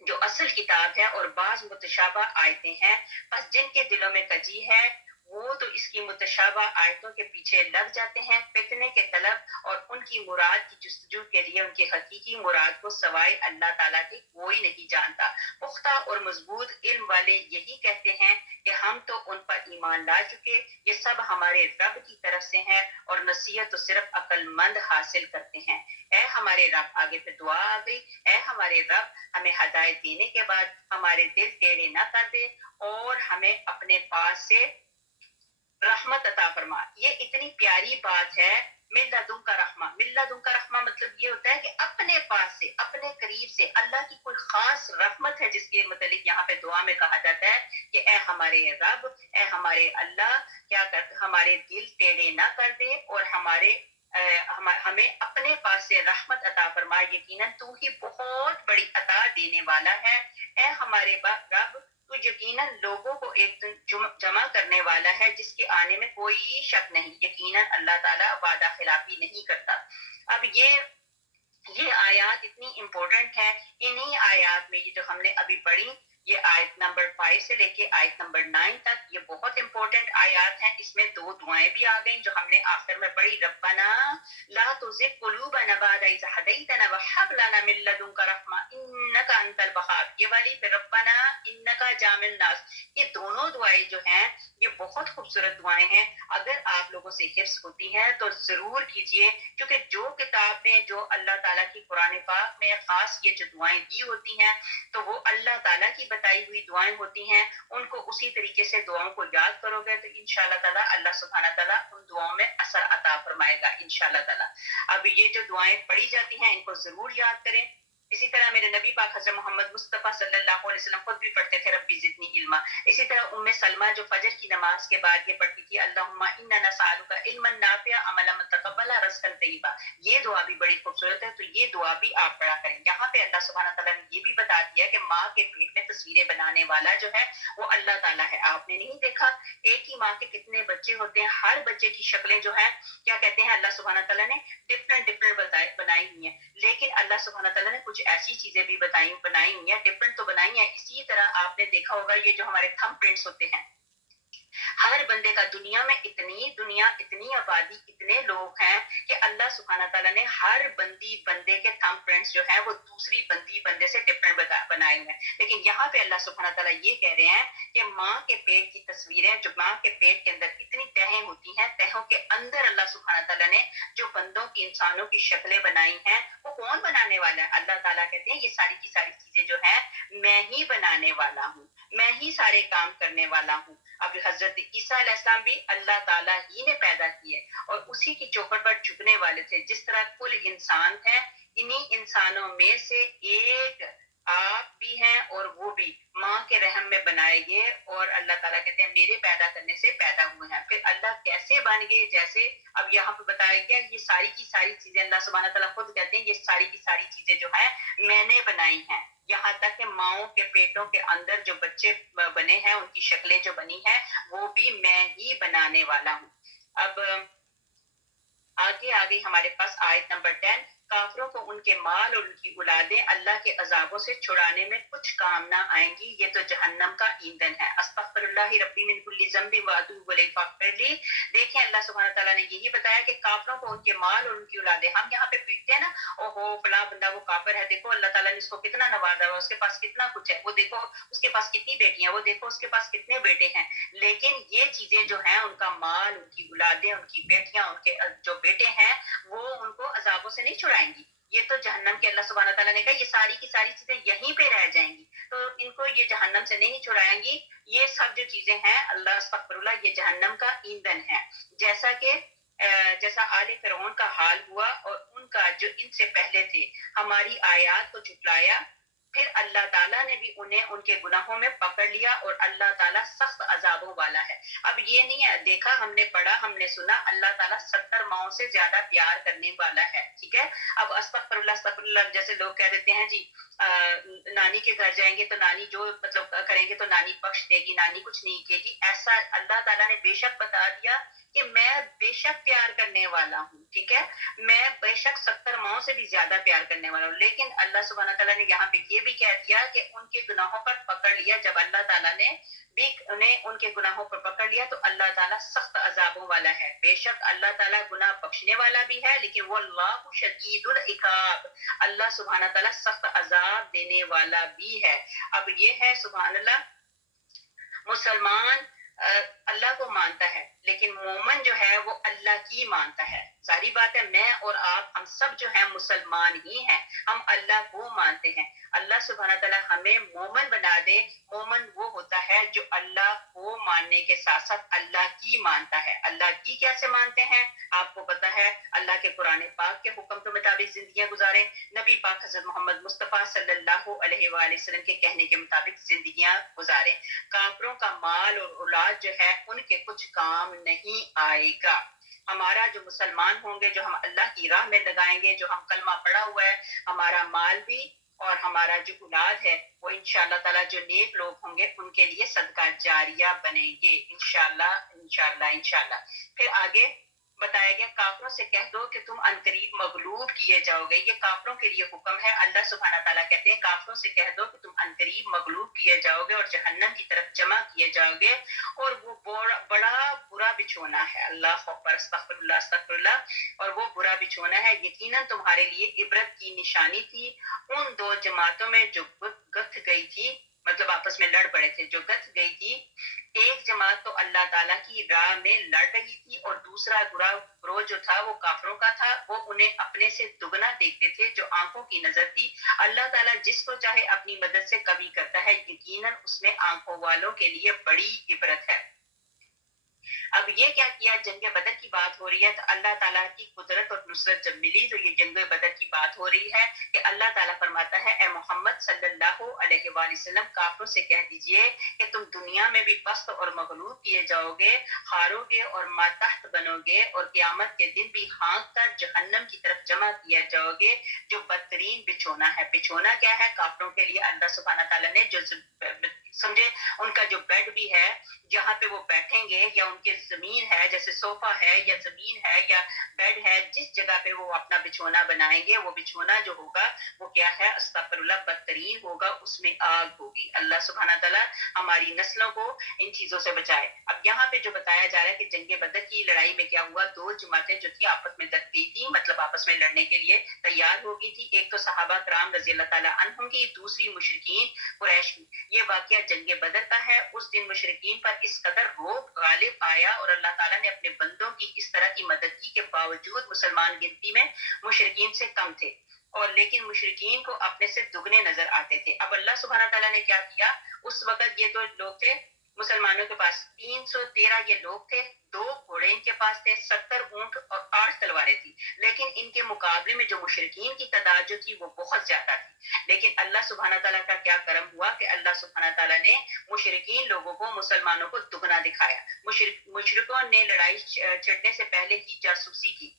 جو اصل کتاب ہے، اور بعض متشابہ آیتیں ہیں، بس جن کے دلوں میں کجی ہے وہ تو اس کی متشابہ آیتوں کے پیچھے لگ جاتے ہیں فتنے کے طلب، اور ان کی مراد کی جستجو کے لیے ان کی حقیقی مراد کو سوائے اللہ تعالیٰ کے کوئی نہیں جانتا۔ پختہ اور مضبوط علم والے یہی کہتے ہیں کہ ہم تو ان پر ایمان لا چکے، یہ سب ہمارے رب کی طرف سے ہیں، اور نصیحت تو صرف عقل مند حاصل کرتے ہیں۔ اے ہمارے رب، آگے پہ دعا آ گئی، اے ہمارے رب ہمیں ہدایت دینے کے بعد ہمارے دل ٹیڑھے نہ کر دے اور ہمیں اپنے پاس سے رحمت عطا فرما۔ یہ اتنی پیاری بات ہے، من لدن کا رحمہ۔ من لدن کا رحمہ مطلب یہ ہوتا ہے کہ اپنے پاس سے، اپنے قریب سے اللہ کی کوئی خاص رحمت ہے جس کے متعلق یہاں پہ دعا میں کہا جاتا ہے کہ اے ہمارے رب، اے ہمارے اللہ، کیا کر ہمارے دل ٹیڑھے نہ کر دے اور ہمیں اپنے پاس سے رحمت عطا فرما، یقیناً تو ہی بہت بڑی عطا دینے والا ہے۔ اے ہمارے رب، تو یقیناً لوگوں کو ایک دن جمع کرنے والا ہے جس کے آنے میں کوئی شک نہیں، یقیناً اللہ تعالیٰ وعدہ خلافی نہیں کرتا۔ اب یہ آیات اتنی امپورٹنٹ ہے، انہی آیات میں یہ جو ہم نے ابھی پڑھی، یہ آیت نمبر 5 سے لے کے آیت نمبر 9 تک، یہ بہت امپورٹنٹ آیات ہیں۔ اس میں 2 دعائیں بھی آ گئیں جو ہم نے آخر میں پڑھی، ربنا لا تزغ قلوبنا بعد إذ هديتنا وهب لنا من لدنك رحمة إنك أنت الوهاب، یہ والی پھر ربنا إنك جامع الناس، یہ دونوں دعائیں جو ہیں یہ بہت خوبصورت دعائیں ہیں۔ اگر آپ لوگوں سے حفظ ہوتی ہیں تو ضرور کیجئے، کیونکہ جو کتاب میں، جو اللہ تعالیٰ کی قرآن پاک میں خاص یہ جو دعائیں دی ہوتی ہیں تو وہ اللہ تعالیٰ کی بتائی ہوئی دعائیں ہوتی ہیں، ان کو اسی طریقے سے دعاؤں کو یاد کرو گے تو انشاءاللہ تعالیٰ اللہ سبحانہ تعالیٰ ان دعاؤں میں اثر عطا فرمائے گا انشاءاللہ تعالیٰ۔ اب یہ جو دعائیں پڑھی جاتی ہیں ان کو ضرور یاد کریں۔ اسی طرح میرے نبی پاک حضرت محمد مصطفیٰ صلی اللہ علیہ وسلم خود بھی پڑھتے تھے ربی زدنی علما۔ اسی طرح سلمہ جو فجر کی نماز کے بعد یہ پڑھتی تھی، اللہم انا نسألک علما نافعا عملا متقبلا رزقا طیبا، یہ دعا بھی بڑی خوبصورت ہے، تو یہ دعا بھی آپ پڑھا کریں۔ یہاں پہ اللہ سبحانہ تعالیٰ نے یہ بھی بتا دیا کہ ماں کے پیٹ میں تصویریں بنانے والا جو ہے وہ اللہ تعالیٰ ہے۔ آپ نے نہیں دیکھا ایک ہی ماں کے کتنے بچے ہوتے ہیں، ہر بچے کی شکلیں جو ہیں کیا کہتے ہیں اللہ سبحانہ تعالیٰ نے ڈفرنٹ بنائی ہوئی ہیں، لیکن اللہ سبحانہ تعالیٰ نے کچھ ایسی چیزیں بھی بنائی ہوئی ہیں، ڈفرنٹ تو بنائی ہیں۔ اسی طرح آپ نے دیکھا ہوگا یہ جو ہمارے تھم پرنٹس ہوتے ہیں، ہر بندے کا دنیا میں اتنی آبادی، اتنے لوگ ہیں کہ اللہ سبحانہ تعالیٰ نے ہر بندے کے تھم پرنٹس جو ہیں وہ دوسری بندے سے ڈفرنٹ بنائے ہوئے ہیں، لیکن یہاں پہ اللہ سبحانہ تعالیٰ یہ کہہ رہے ہیں کہ ماں کے پیٹ کی تصویریں، جو ماں کے پیٹ کے اندر اتنی تہیں ہوتی ہیں، تہوں کے اندر اللہ سبحانہ تعالیٰ نے جو بندوں کی، انسانوں کی شکلیں بنائی ہیں، وہ کون بنانے والا ہے؟ اللہ تعالیٰ کہتے ہیں یہ ساری کی ساری چیزیں جو ہیں میں ہی بنانے والا ہوں، میں ہی سارے کام کرنے والا ہوں۔ اب حضرت عیسیٰ علیہ السلام بھی اللہ تعالیٰ ہی نے پیدا کیے اور اسی کی چوکھٹ پر جھکنے والے تھے، جس طرح کل انسان ہے، انہی انسانوں میں سے ایک آپ بھی ہیں اور وہ بھی ماں کے رحم میں بنائے گئے، اور اللہ تعالیٰ کہتے ہیں میرے پیدا کرنے سے پیدا ہوئے ہیں۔ پھر اللہ کیسے بن گئے؟ جیسے اب یہاں پہ بتایا گیا، یہ ساری کی ساری چیزیں اللہ سبحانہ تعالیٰ خود کہتے ہیں یہ ساری کی ساری چیزیں جو ہیں میں نے بنائی ہیں، یہاں تک کہ ماؤں کے پیٹوں کے اندر جو بچے بنے ہیں ان کی شکلیں جو بنی ہیں وہ بھی میں ہی بنانے والا ہوں۔ اب آگے ہمارے پاس آیت نمبر 10، کافروں کو ان کے مال اور ان کی اولادیں اللہ کے عذابوں سے چھڑانے میں کچھ کام نہ آئیں گی، یہ تو جہنم کا ایندھن ہے۔ استغفر اللہ ربی من کل ذنب واتوب الیہ فاغفر لی۔ دیکھیں اللہ سبحانہ تعالیٰ نے یہی بتایا کہ کافروں کو ان کے مال اور ان کی اولادیں، ہم یہاں پہ پیٹتے ہیں نا، اوہو فلاں بندہ وہ کافر ہے، دیکھو اللہ تعالیٰ نے اس کو کتنا نوازا ہوا، اس کے پاس کتنا کچھ ہے، وہ دیکھو اس کے پاس کتنی بیٹیاں، وہ دیکھو اس کے پاس کتنے بیٹے ہیں، لیکن یہ چیزیں جو ہیں ان کا مال، ان کی اولادیں، ان کی بیٹیاں، ان کے جو بیٹے ہیں وہ ان کو عذابوں سے نہیں چھڑائیں گی، یہ تو جہنم کے، اللہ سبحانہ تعالیٰ نے کہا یہ ساری کی ساری چیزیں یہیں پہ رہ جائیں گی، تو ان کو یہ جہنم سے نہیں چھڑائیں گی، یہ سب جو چیزیں ہیں اللہ استغفر اللہ یہ جہنم کا ایندھن ہے. جیسا آل فرعون کا حال ہوا اور ان کا جو ان سے پہلے تھے ہماری آیات کو جھٹلایا، پھر اللہ تعالیٰ نے بھی انہیں ان کے گناہوں میں پکڑ لیا اور اللہ تعالیٰ سخت عذابوں والا ہے. اب یہ نہیں ہے دیکھا ہم نے پڑھا ہم نے سنا، اللہ تعالیٰ 70 ماؤں سے زیادہ پیار کرنے والا ہے. ٹھیک ہے. اب استغفر اللہ جیسے لوگ کہہ دیتے ہیں جی نانی کے گھر جائیں گے تو نانی جو مطلب کریں گے تو نانی بخش دے گی، نانی کچھ نہیں کہے گی. ایسا اللہ تعالیٰ نے بے شک بتا دیا کہ میں بے شک پیار کرنے والا ہوں. ٹھیک ہے. میں بے شک 70 ماؤں سے بھی زیادہ پیار کرنے والا ہوں. لیکن اللہ سبحانہ تعالیٰ نے یہاں پہ یہ بھی کہہ دیا کہ ان کے گناہوں پر پکڑ لیا. جب اللہ تعالیٰ نے بھی انہیں ان کے گناہوں پر پکڑ لیا تو اللہ تعالیٰ سخت عذابوں والا ہے. بے شک اللہ تعالیٰ گناہ بخشنے والا بھی ہے لیکن وہ اللہ شدید العقاب، اللہ سبحانہ تعالیٰ سخت عذاب دینے والا بھی ہے. اب یہ ہے سبحان اللہ مسلمان اللہ کو مانتا ہے لیکن مومن جو ہے وہ اللہ کی مانتا ہے. ساری بات ہے میں اور آپ ہم سب جو ہیں مسلمان ہی ہیں، ہم اللہ کو مانتے ہیں. اللہ سبحانہ تعالیٰ ہمیں مومن بنا دے. مومن وہ ہوتا ہے جو اللہ کو ماننے کے ساتھ ساتھ اللہ کی مانتا ہے. اللہ کی کیسے مانتے ہیں آپ کو پتا ہے، اللہ کے قرآن پاک کے حکم کے مطابق زندگیاں گزاریں، نبی پاک حضرت محمد مصطفیٰ صلی اللہ علیہ وآلہ وسلم کے کہنے کے مطابق زندگیاں گزاریں. کافروں کا مال اور اولاد جو ہے ان کے کچھ کام نہیں آئے گا. ہمارا جو مسلمان ہوں گے جو ہم اللہ کی راہ میں لگائیں گے، جو ہم کلمہ پڑھا ہوا ہے، ہمارا مال بھی اور ہمارا جو اولاد ہے وہ انشاءاللہ تعالیٰ جو نیک لوگ ہوں گے ان کے لیے صدقہ جاریہ بنیں گے انشاءاللہ انشاءاللہ انشاءاللہ. پھر آگے بتایا گیا کافروں سے کہہ دو کہ تم عنقریب مغلوب کیے جاؤ گے. یہ کافروں کے لیے حکم ہے. اللہ سبحانہ تعالیٰ کہتے ہیں کافروں سے کہہ دو کہ تم عنقریب مغلوب کیے جاؤ گے اور جہنم کی طرف جمع کیے جاؤ گے اور وہ بڑا برا بچھونا ہے. اللہ اکبر استغفر اللہ استغفر اللہ. اور وہ برا بچھونا ہے. یقیناً تمہارے لیے عبرت کی نشانی تھی ان دو جماعتوں میں جو گتھ گئی تھی، مطلب آپس میں لڑ پڑے تھے، جو گتھ گئی تھی. ایک جماعت تو اللہ تعالیٰ کی راہ میں لڑ رہی تھی اور دوسرا گروہ جو تھا وہ کافروں کا تھا. وہ انہیں اپنے سے دگنا دیکھتے تھے جو آنکھوں کی نظر تھی. اللہ تعالیٰ جس کو چاہے اپنی مدد سے کبھی کرتا ہے، یقیناً اس میں آنکھوں والوں کے لیے بڑی عبرت ہے. اب یہ کیا کیا، جنگ بدر کی بات ہو رہی ہے تو اللہ تعالیٰ کی قدرت اور نصرت جب ملی تو یہ جنگ بدر کی بات ہو رہی ہے کہ اللہ تعالیٰ فرماتا ہے اے محمد صلی اللہ علیہ وآلہ وسلم کافروں سے کہہ دیجئے کہ تم دنیا میں بھی پست اور مغلوب کیے جاؤ گے، ہارو گے اور ماتحت بنو گے اور قیامت کے دن بھی ہانک کر جہنم کی طرف جمع کیا جاؤ گے جو بدترین بچھونا ہے. بچھونا کیا ہے کافروں کے لیے؟ اللہ سبحانہ تعالیٰ نے جو سمجھے ان کا جو بیڈ بھی ہے جہاں پہ وہ بیٹھیں گے یا ان کے زمین ہے جیسے صوفہ ہے یا زمین ہے یا بیڈ ہے، جس جگہ پہ وہ اپنا بچھونا بنائیں گے وہ بچھونا جو ہوگا وہ کیا ہے استغفر اللہ بدترین ہوگا، اس میں آگ ہوگی. اللہ سبحانہ تعالیٰ ہماری نسلوں کو ان چیزوں سے بچائے. اب یہاں پہ جو بتایا جا رہا ہے کہ جنگ بدر کی لڑائی میں کیا ہوا، دو جماعتیں جو تھی آپس میں لڑ گئی تھی، مطلب آپس میں لڑنے کے لیے تیار ہو گئی تھی. ایک تو صحابہ کرام رضی اللہ تعالیٰ عنہم کی، دوسری مشرکین قریش کی. یہ واقعہ جنگ بدر کا ہے. اس دن مشرکین پر اس قدر روب غالب آیا اور اللہ تعالیٰ نے اپنے بندوں کی اس طرح کی مدد کی کہ باوجود مسلمان گنتی میں مشرکین سے کم تھے اور لیکن مشرکین کو اپنے سے دگنے نظر آتے تھے. اب اللہ سبحانہ تعالیٰ نے کیا کیا، اس وقت یہ تو لوگ تھے مسلمانوں کے پاس 313 یہ لوگ تھے، 2 گھوڑے ان کے پاس تھے، 70 اونٹ اور 8 تلواریں تھی. لیکن ان کے مقابلے میں جو مشرکین کی تعداد جو تھی وہ بہت زیادہ تھی. لیکن اللہ سبحانہ تعالیٰ کا کیا کرم ہوا کہ اللہ سبحانہ تعالیٰ نے مشرکین لوگوں کو مسلمانوں کو دگنا دکھایا. مشرکوں نے لڑائی چھڑنے سے پہلے ہی جاسوسی کی.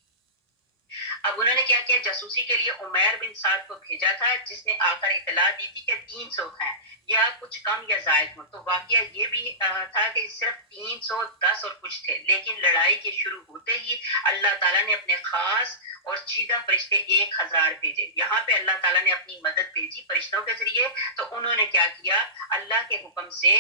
اب انہوں نے کیا کیا، جاسوسی کے لیے عمیر بن سعد کو بھیجا تھا جس نے آ کر اطلاع دی تھی کہ 300 ہیں یا کچھ کم یا زائد ہوں. تو واقعہ یہ بھی تھا کہ صرف 310 اور کچھ تھے. لیکن لڑائی کے شروع ہوتے ہی اللہ تعالیٰ نے اپنے خاص اور چیدہ فرشتے 1000 بھیجے. یہاں پہ اللہ تعالیٰ نے اپنی مدد بھیجی فرشتوں کے ذریعے. تو انہوں نے کیا کیا، اللہ کے حکم سے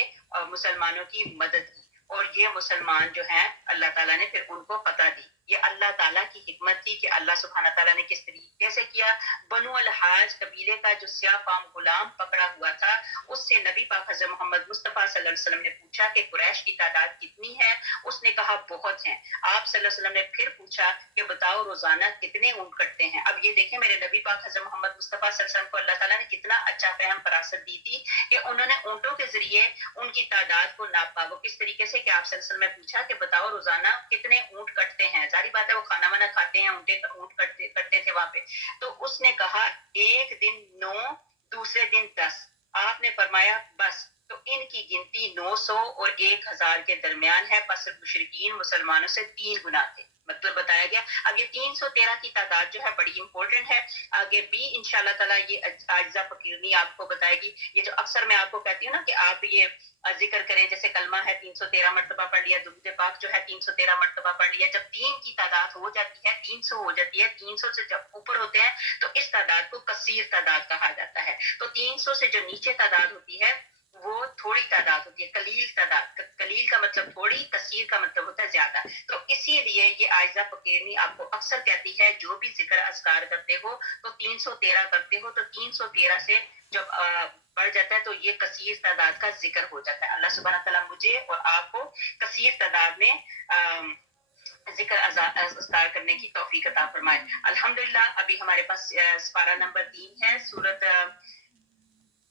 مسلمانوں کی مدد کی اور یہ مسلمان جو ہیں اللہ تعالیٰ نے پھر ان کو فتح دی. یہ اللہ تعالیٰ کی حکمت تھی کہ اللہ سبحانہ تعالیٰ نے کس طریقے سے کیا. بنو الحاج قبیلے کا جو سیاہ فام غلام پکڑا ہوا تھا, اس سے نبی پاک حضرت محمد مصطفیٰ صلی اللہ علیہ وسلم نے پوچھا کہ قریش کی تعداد کتنی ہے. اس نے کہا بہت ہیں. آپ صلی اللہ علیہ وسلم نے پھر پوچھا کہ بتاؤ روزانہ کتنے اونٹ کٹتے ہیں. اب یہ دیکھیں میرے نبی پاک حضرت محمد مصطفیٰ صلی اللہ علیہ وسلم کو اللہ تعالیٰ نے کتنا اچھا فہم فراست دی تھی کہ انہوں نے اونٹوں کے ذریعے ان کی تعداد کو ناپا. وہ کس طریقے سے کہ آپ صلی اللہ علیہ وسلم نے پوچھا کہ بتاؤ روزانہ کتنے اونٹ کٹتے ہیں. ظاہری بات ہے وہ کھانا وانا کھاتے ہیں, اونٹ کٹتے تھے وہاں پہ. تو اس نے کہا ایک دن 9, دوسرے دن 10. آپ نے فرمایا بس. تو ان کی گنتی 900 اور 1000 کے درمیان ہے. پس مشرکین مسلمانوں سے 3 گنا تھے, مطلب بتایا گیا. اب یہ 313 کی تعداد جو ہے بڑی امپورٹنٹ ہے. آگے بھی انشاءاللہ تعالیٰ یہ عاجزہ فقیرنی آپ کو بتائے گی. یہ جو اکثر میں آپ کو کہتی ہوں نا کہ آپ یہ ذکر کریں, جیسے کلمہ ہے 313 مرتبہ پڑھ لیا, درود پاک جو ہے 313 مرتبہ پڑھ لیا. جب 3 کی تعداد ہو جاتی ہے, 300 ہو جاتی ہے, 300 سے جب اوپر ہوتے ہیں تو اس تعداد کو کثیر تعداد کہا جاتا ہے. تو 300 سے جو نیچے تعداد ہوتی ہے وہ تھوڑی تعداد ہوتی ہے, قلیل تعداد. قلیل کا مطلب تھوڑی, کثیر کا مطلب ہوتا ہے زیادہ. تو اسی لیے یہ عائزہ فقیرنی آپ کو اکثر کہتی ہے جو بھی ذکر اذکار کرتے ہو تو 313 کرتے ہو, تو 313 سے جب بڑھ جاتا ہے تو یہ کثیر تعداد کا ذکر ہو جاتا ہے. اللہ سبحانہ تعالیٰ مجھے اور آپ کو کثیر تعداد میں ذکر اذکار کرنے کی توفیق عطا فرمائے. الحمدللہ ابھی ہمارے پاس سپارہ نمبر 3 ہے, سورت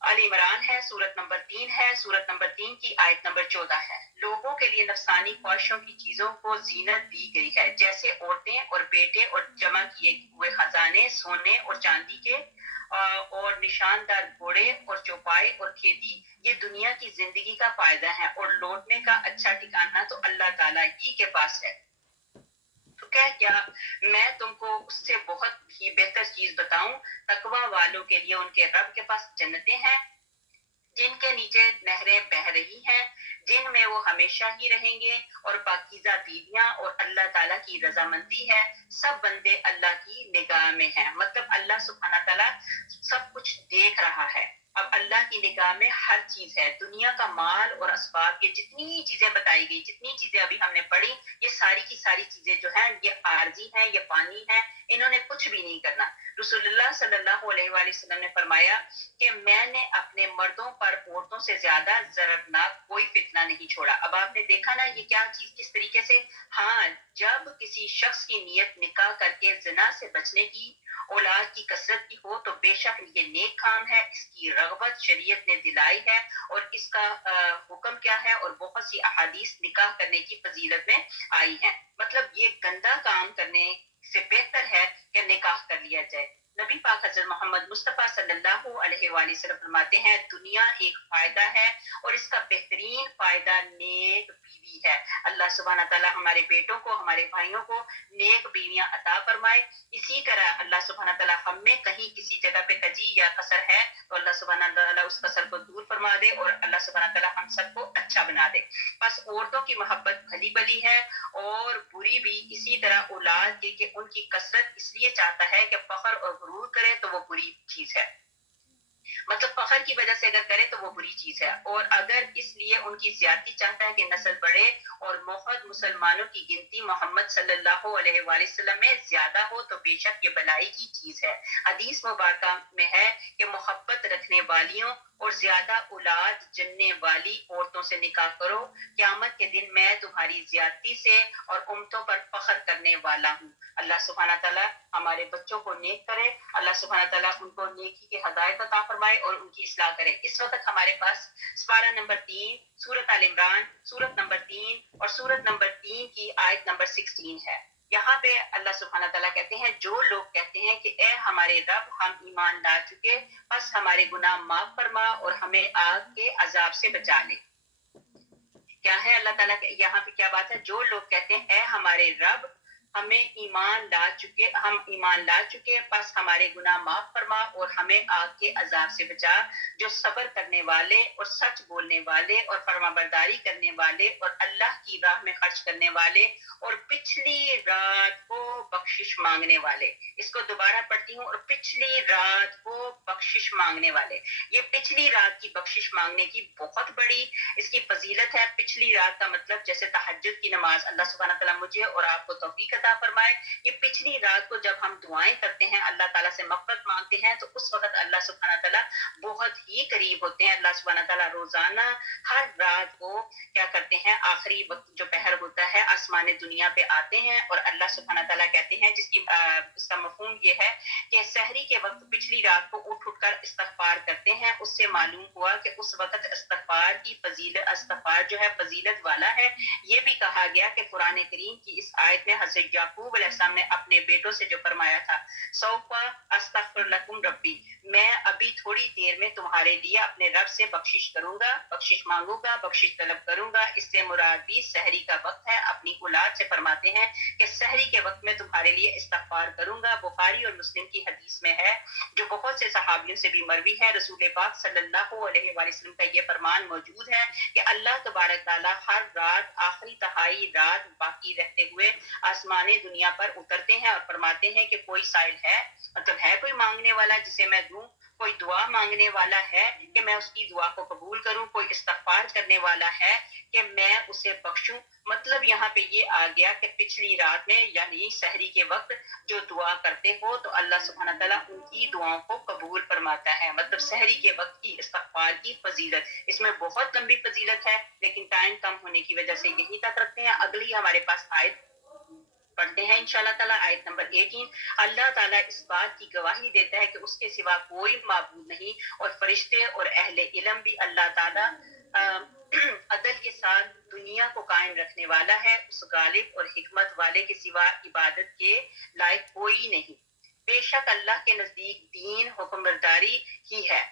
آل عمران ہے, سورت نمبر 3 ہے. سورت نمبر 3 کی آیت نمبر 14 ہے. لوگوں کے لیے نفسانی خواہشوں کی چیزوں کو زینت دی گئی ہے, جیسے عورتیں اور بیٹے اور جمع کیے ہوئے خزانے سونے اور چاندی کے, اور نشاندار گھوڑے اور چوپائے اور کھیتی. یہ دنیا کی زندگی کا فائدہ ہے, اور لوٹنے کا اچھا ٹھکانہ تو اللہ تعالیٰ ہی کے پاس ہے. تو کیا میں تم کو اس سے بہت ہی بہتر چیز بتاؤں. تقوی والوں کے لیے ان کے رب کے پاس جنتیں ہیں جن کے نیچے نہریں بہہ رہی ہیں, جن میں وہ ہمیشہ ہی رہیں گے, اور پاکیزہ بیویاں, اور اللہ تعالیٰ کی رضامندی ہے. سب بندے اللہ کی نگاہ میں ہیں, مطلب اللہ سبحانہ تعالیٰ سب کچھ دیکھ رہا ہے. اب اللہ کی نگاہ میں ہر چیز ہے. دنیا کا مال اور اسباب, یہ جتنی چیزیں بتائی گئی, جتنی چیزیں ابھی ہم نے پڑھی, یہ ساری کی ساری چیزیں جو ہیں یہ عارضی ہیں, یہ فانی ہیں, انہوں نے کچھ بھی نہیں کرنا. رسول اللہ صلی اللہ علیہ وآلہ وسلم نے فرمایا کہ میں نے اپنے مردوں پر عورتوں سے زیادہ ضررناک کوئی فتنہ نہیں چھوڑا. اب آپ نے دیکھا نا یہ کیا چیز کس طریقے سے. ہاں, جب کسی شخص کی نیت نکاح کر کے زنا سے بچنے کی, اولاد کی کثرت کی ہو, تو بے شک یہ نیک کام ہے, اس کی رغبت شریعت نے دلائی ہے, اور اس کا حکم کیا ہے, اور بہت سی احادیث نکاح کرنے کی فضیلت میں آئی ہیں. مطلب یہ گندا کام کرنے سے بہتر ہے کہ نکاح کر لیا جائے. نبی پاک حضرت محمد مصطفیٰ صلی اللہ علیہ وآلہ وسلم فرماتے ہیں دنیا ایک فائدہ ہے, اور اس کا بہترین فائدہ نیک بیوی ہے. اللہ سبحانہ تعالیٰ ہمارے بیٹوں کو, ہمارے بھائیوں کو نیک بیویاں عطا فرمائے. اسی طرح اللہ سبحانہ تعالیٰ ہم میں کہیں کسی جگہ پہ کجی یا قصر ہے تو اللہ سبحانہ تعالیٰ اس قصر کو دور فرما دے, اور اللہ سبحانہ تعالیٰ ہم سب کو اچھا بنا دے. بس عورتوں کی محبت بھلی بلی ہے, اور بری بھی اسی طرح اولاد کی, کہ ان کی کثرت اس لیے چاہتا ہے کہ فخر اور غرور کرے تو وہ بری چیز ہے. مطلب فخر کی وجہ سے اگر کرے تو وہ بری چیز ہے, اور اگر اس لیے ان کی زیادتی چاہتا ہے کہ نسل بڑھے اور موحد مسلمانوں کی گنتی محمد صلی اللہ علیہ وآلہ وسلم میں زیادہ ہو, تو بے شک یہ بلائی کی چیز ہے. حدیث مبارکہ میں ہے کہ محبت رکھنے والیوں اور زیادہ اولاد جننے والی عورتوں سے نکاح کرو, قیامت کے دن میں تمہاری زیادتی سے اور امتوں پر فخر کرنے والا ہوں. اللہ سبحانہ تعالیٰ ہمارے بچوں کو نیک کرے, اللہ سبحانہ تعالیٰ ان کو نیکی کی ہدایت عطا فرمائے اور ان کی اصلاح کرے. اس وقت ہمارے پاس سپارہ نمبر 3 سورت آل عمران, سورت نمبر 3 اور سورت نمبر 3 کی آیت نمبر 16 ہے. یہاں پہ اللہ سبحانہ تعالیٰ کہتے ہیں جو لوگ کہتے ہیں کہ اے ہمارے رب ہم ایمان لا چکے, بس ہمارے گناہ معاف فرما اور ہمیں آگ کے عذاب سے بچا لے. کیا ہے اللہ تعالیٰ یہاں پہ کیا بات ہے؟ جو لوگ کہتے ہیں اے ہمارے رب ہم ایمان لا چکے, بس ہمارے گناہ معاف فرما اور ہمیں آگ کے عذاب سے بچا. جو صبر کرنے والے اور سچ بولنے والے اور فرما برداری کرنے والے اور اللہ کی راہ میں خرچ کرنے والے اور پچھلی رات کو بخشش مانگنے والے. اس کو دوبارہ پڑھتی ہوں, اور پچھلی رات کو بخشش مانگنے والے. یہ پچھلی رات کی بخشش مانگنے کی بہت بڑی اس کی فضیلت ہے. پچھلی رات کا مطلب جیسے تہجد کی نماز، اللہ سبحانہ تعالیٰ مجھے اور آپ کو توفیق عطا فرمائے. یہ پچھلی رات کو جب ہم دعائیں کرتے ہیں، اللہ تعالیٰ سے مغفرت مانگتے ہیں، تو اس وقت اللہ سبحانہ تعالیٰ بہت ہی قریب ہوتے ہیں. اللہ سبحانہ تعالیٰ روزانہ ہر رات کو کیا کرتے ہیں، آخری وقت جو پہر ہوتا ہے آسمان دنیا پہ آتے ہیں، اور اللہ سبحانہ تعالیٰ کہتے ہیں، اس کا مفہوم یہ ہے کہ سحری کے وقت پچھلی رات کو اٹھ کر استغفار کرتے ہیں. اس سے معلوم ہوا کہ اس وقت استغفار جو ہے فضیلت والا ہے. یہ بھی کہا گیا کہ قرآن کریم کی اس آیت میں حضرت یعقوب علیہ السلام نے اپنے بیٹوں سے جو فرمایا تھا، سوف استغفر لکم ربی، میں ابھی تھوڑی دیر میں تمہارے لیے اپنے رب سے بخشش کروں گا، بخشش مانگوں گا، بخشش طلب کروں گا. اس سے مراد بھی سحری کا وقت ہے. اپنی اولاد سے فرماتے ہیں کہ سحری کے وقت میں تمہارے لیے استغفار کروں گا. بخاری اور مسلم کی حدیث میں ہے، جو بہت سے صحابیوں سے بھی مروی ہے، رسول پاک صلی اللہ علیہ وآلہ وسلم کا یہ فرمان موجود ہے کہ اللہ تبارک تعالیٰ ہر رات آخری تہائی رات باقی رہتے ہوئے آسمان دنیا پر اترتے ہیں اور فرماتے ہیں کہ کوئی سائل ہے، مطلب ہے کوئی مانگنے والا جسے میں دوں، کوئی دعا مانگنے والا ہے کہ میں اس کی دعا کو قبول کروں، کوئی استغفار کرنے والا ہے کہ میں اسے بخشوں. مطلب یہاں پہ یہ آ گیا کہ پچھلی رات میں یعنی سحری کے وقت جو دعا کرتے ہو تو اللہ سبحانہ تعالیٰ ان کی دعاؤں کو قبول فرماتا ہے. مطلب سحری کے وقت کی استغفار کی فضیلت، اس میں بہت لمبی فضیلت ہے، لیکن ٹائم کم ہونے کی وجہ سے یہی تک رکھتے ہیں. اگلی ہمارے پاس آیت پڑھتے ہیں انشاءاللہ تعالیٰ، آیت نمبر 18. اللہ تعالیٰ اس بات کی گواہی دیتا ہے کہ اس کے سوا کوئی معبود نہیں، اور فرشتے اور اہل علم بھی اللہ تعالیٰ عدل کے ساتھ دنیا کو قائم رکھنے والا ہے. اس غالب اور حکمت والے کے سوا عبادت کے لائق کوئی نہیں. بے شک اللہ کے نزدیک دین حکمبرداری ہی ہے.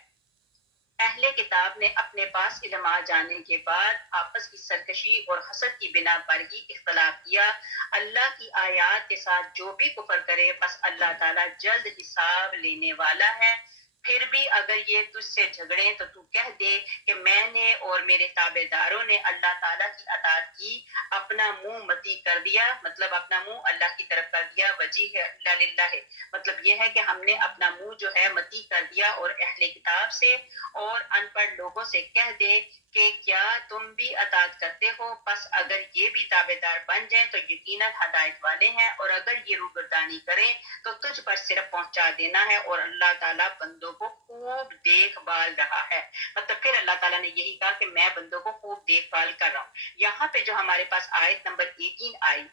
اہل کتاب نے اپنے پاس علم آ جانے کے بعد آپس کی سرکشی اور حسد کی بنا پر ہی اختلاف کیا. اللہ کی آیات کے ساتھ جو بھی کفر کرے بس اللہ تعالیٰ جلد حساب لینے والا ہے. پھر بھی اگر یہ تجھ سے جھگڑیں تو تو کہہ دے کہ میں نے اور میرے تابع داروں نے اللہ تعالیٰ کی اطاعت کی، اپنا منہ متی کر دیا، مطلب اپنا منہ اللہ کی طرف کر دیا. وجیہ للہ، مطلب یہ ہے کہ ہم نے اپنا منہ جو ہے متی کر دیا. اور اہل کتاب سے اور ان پڑھ لوگوں سے کہہ دے کہ کیا تم بھی اطاعت کرتے ہو؟ پس اگر یہ بھی تابع دار بن جائیں تو یقیناً ہدایت والے ہیں، اور اگر یہ روگردانی کریں تو تجھ پر صرف پہنچا دینا ہے، اور اللہ تعالیٰ بندوں کو خوب دیکھ بھال رہا ہے. مطلب پھر اللہ تعالیٰ نے یہی کہا کہ میں بندوں کو خوب دیکھ بھال کر رہا ہوں. یہاں پہ جو ہمارے پاس آیت نمبر 18 آئی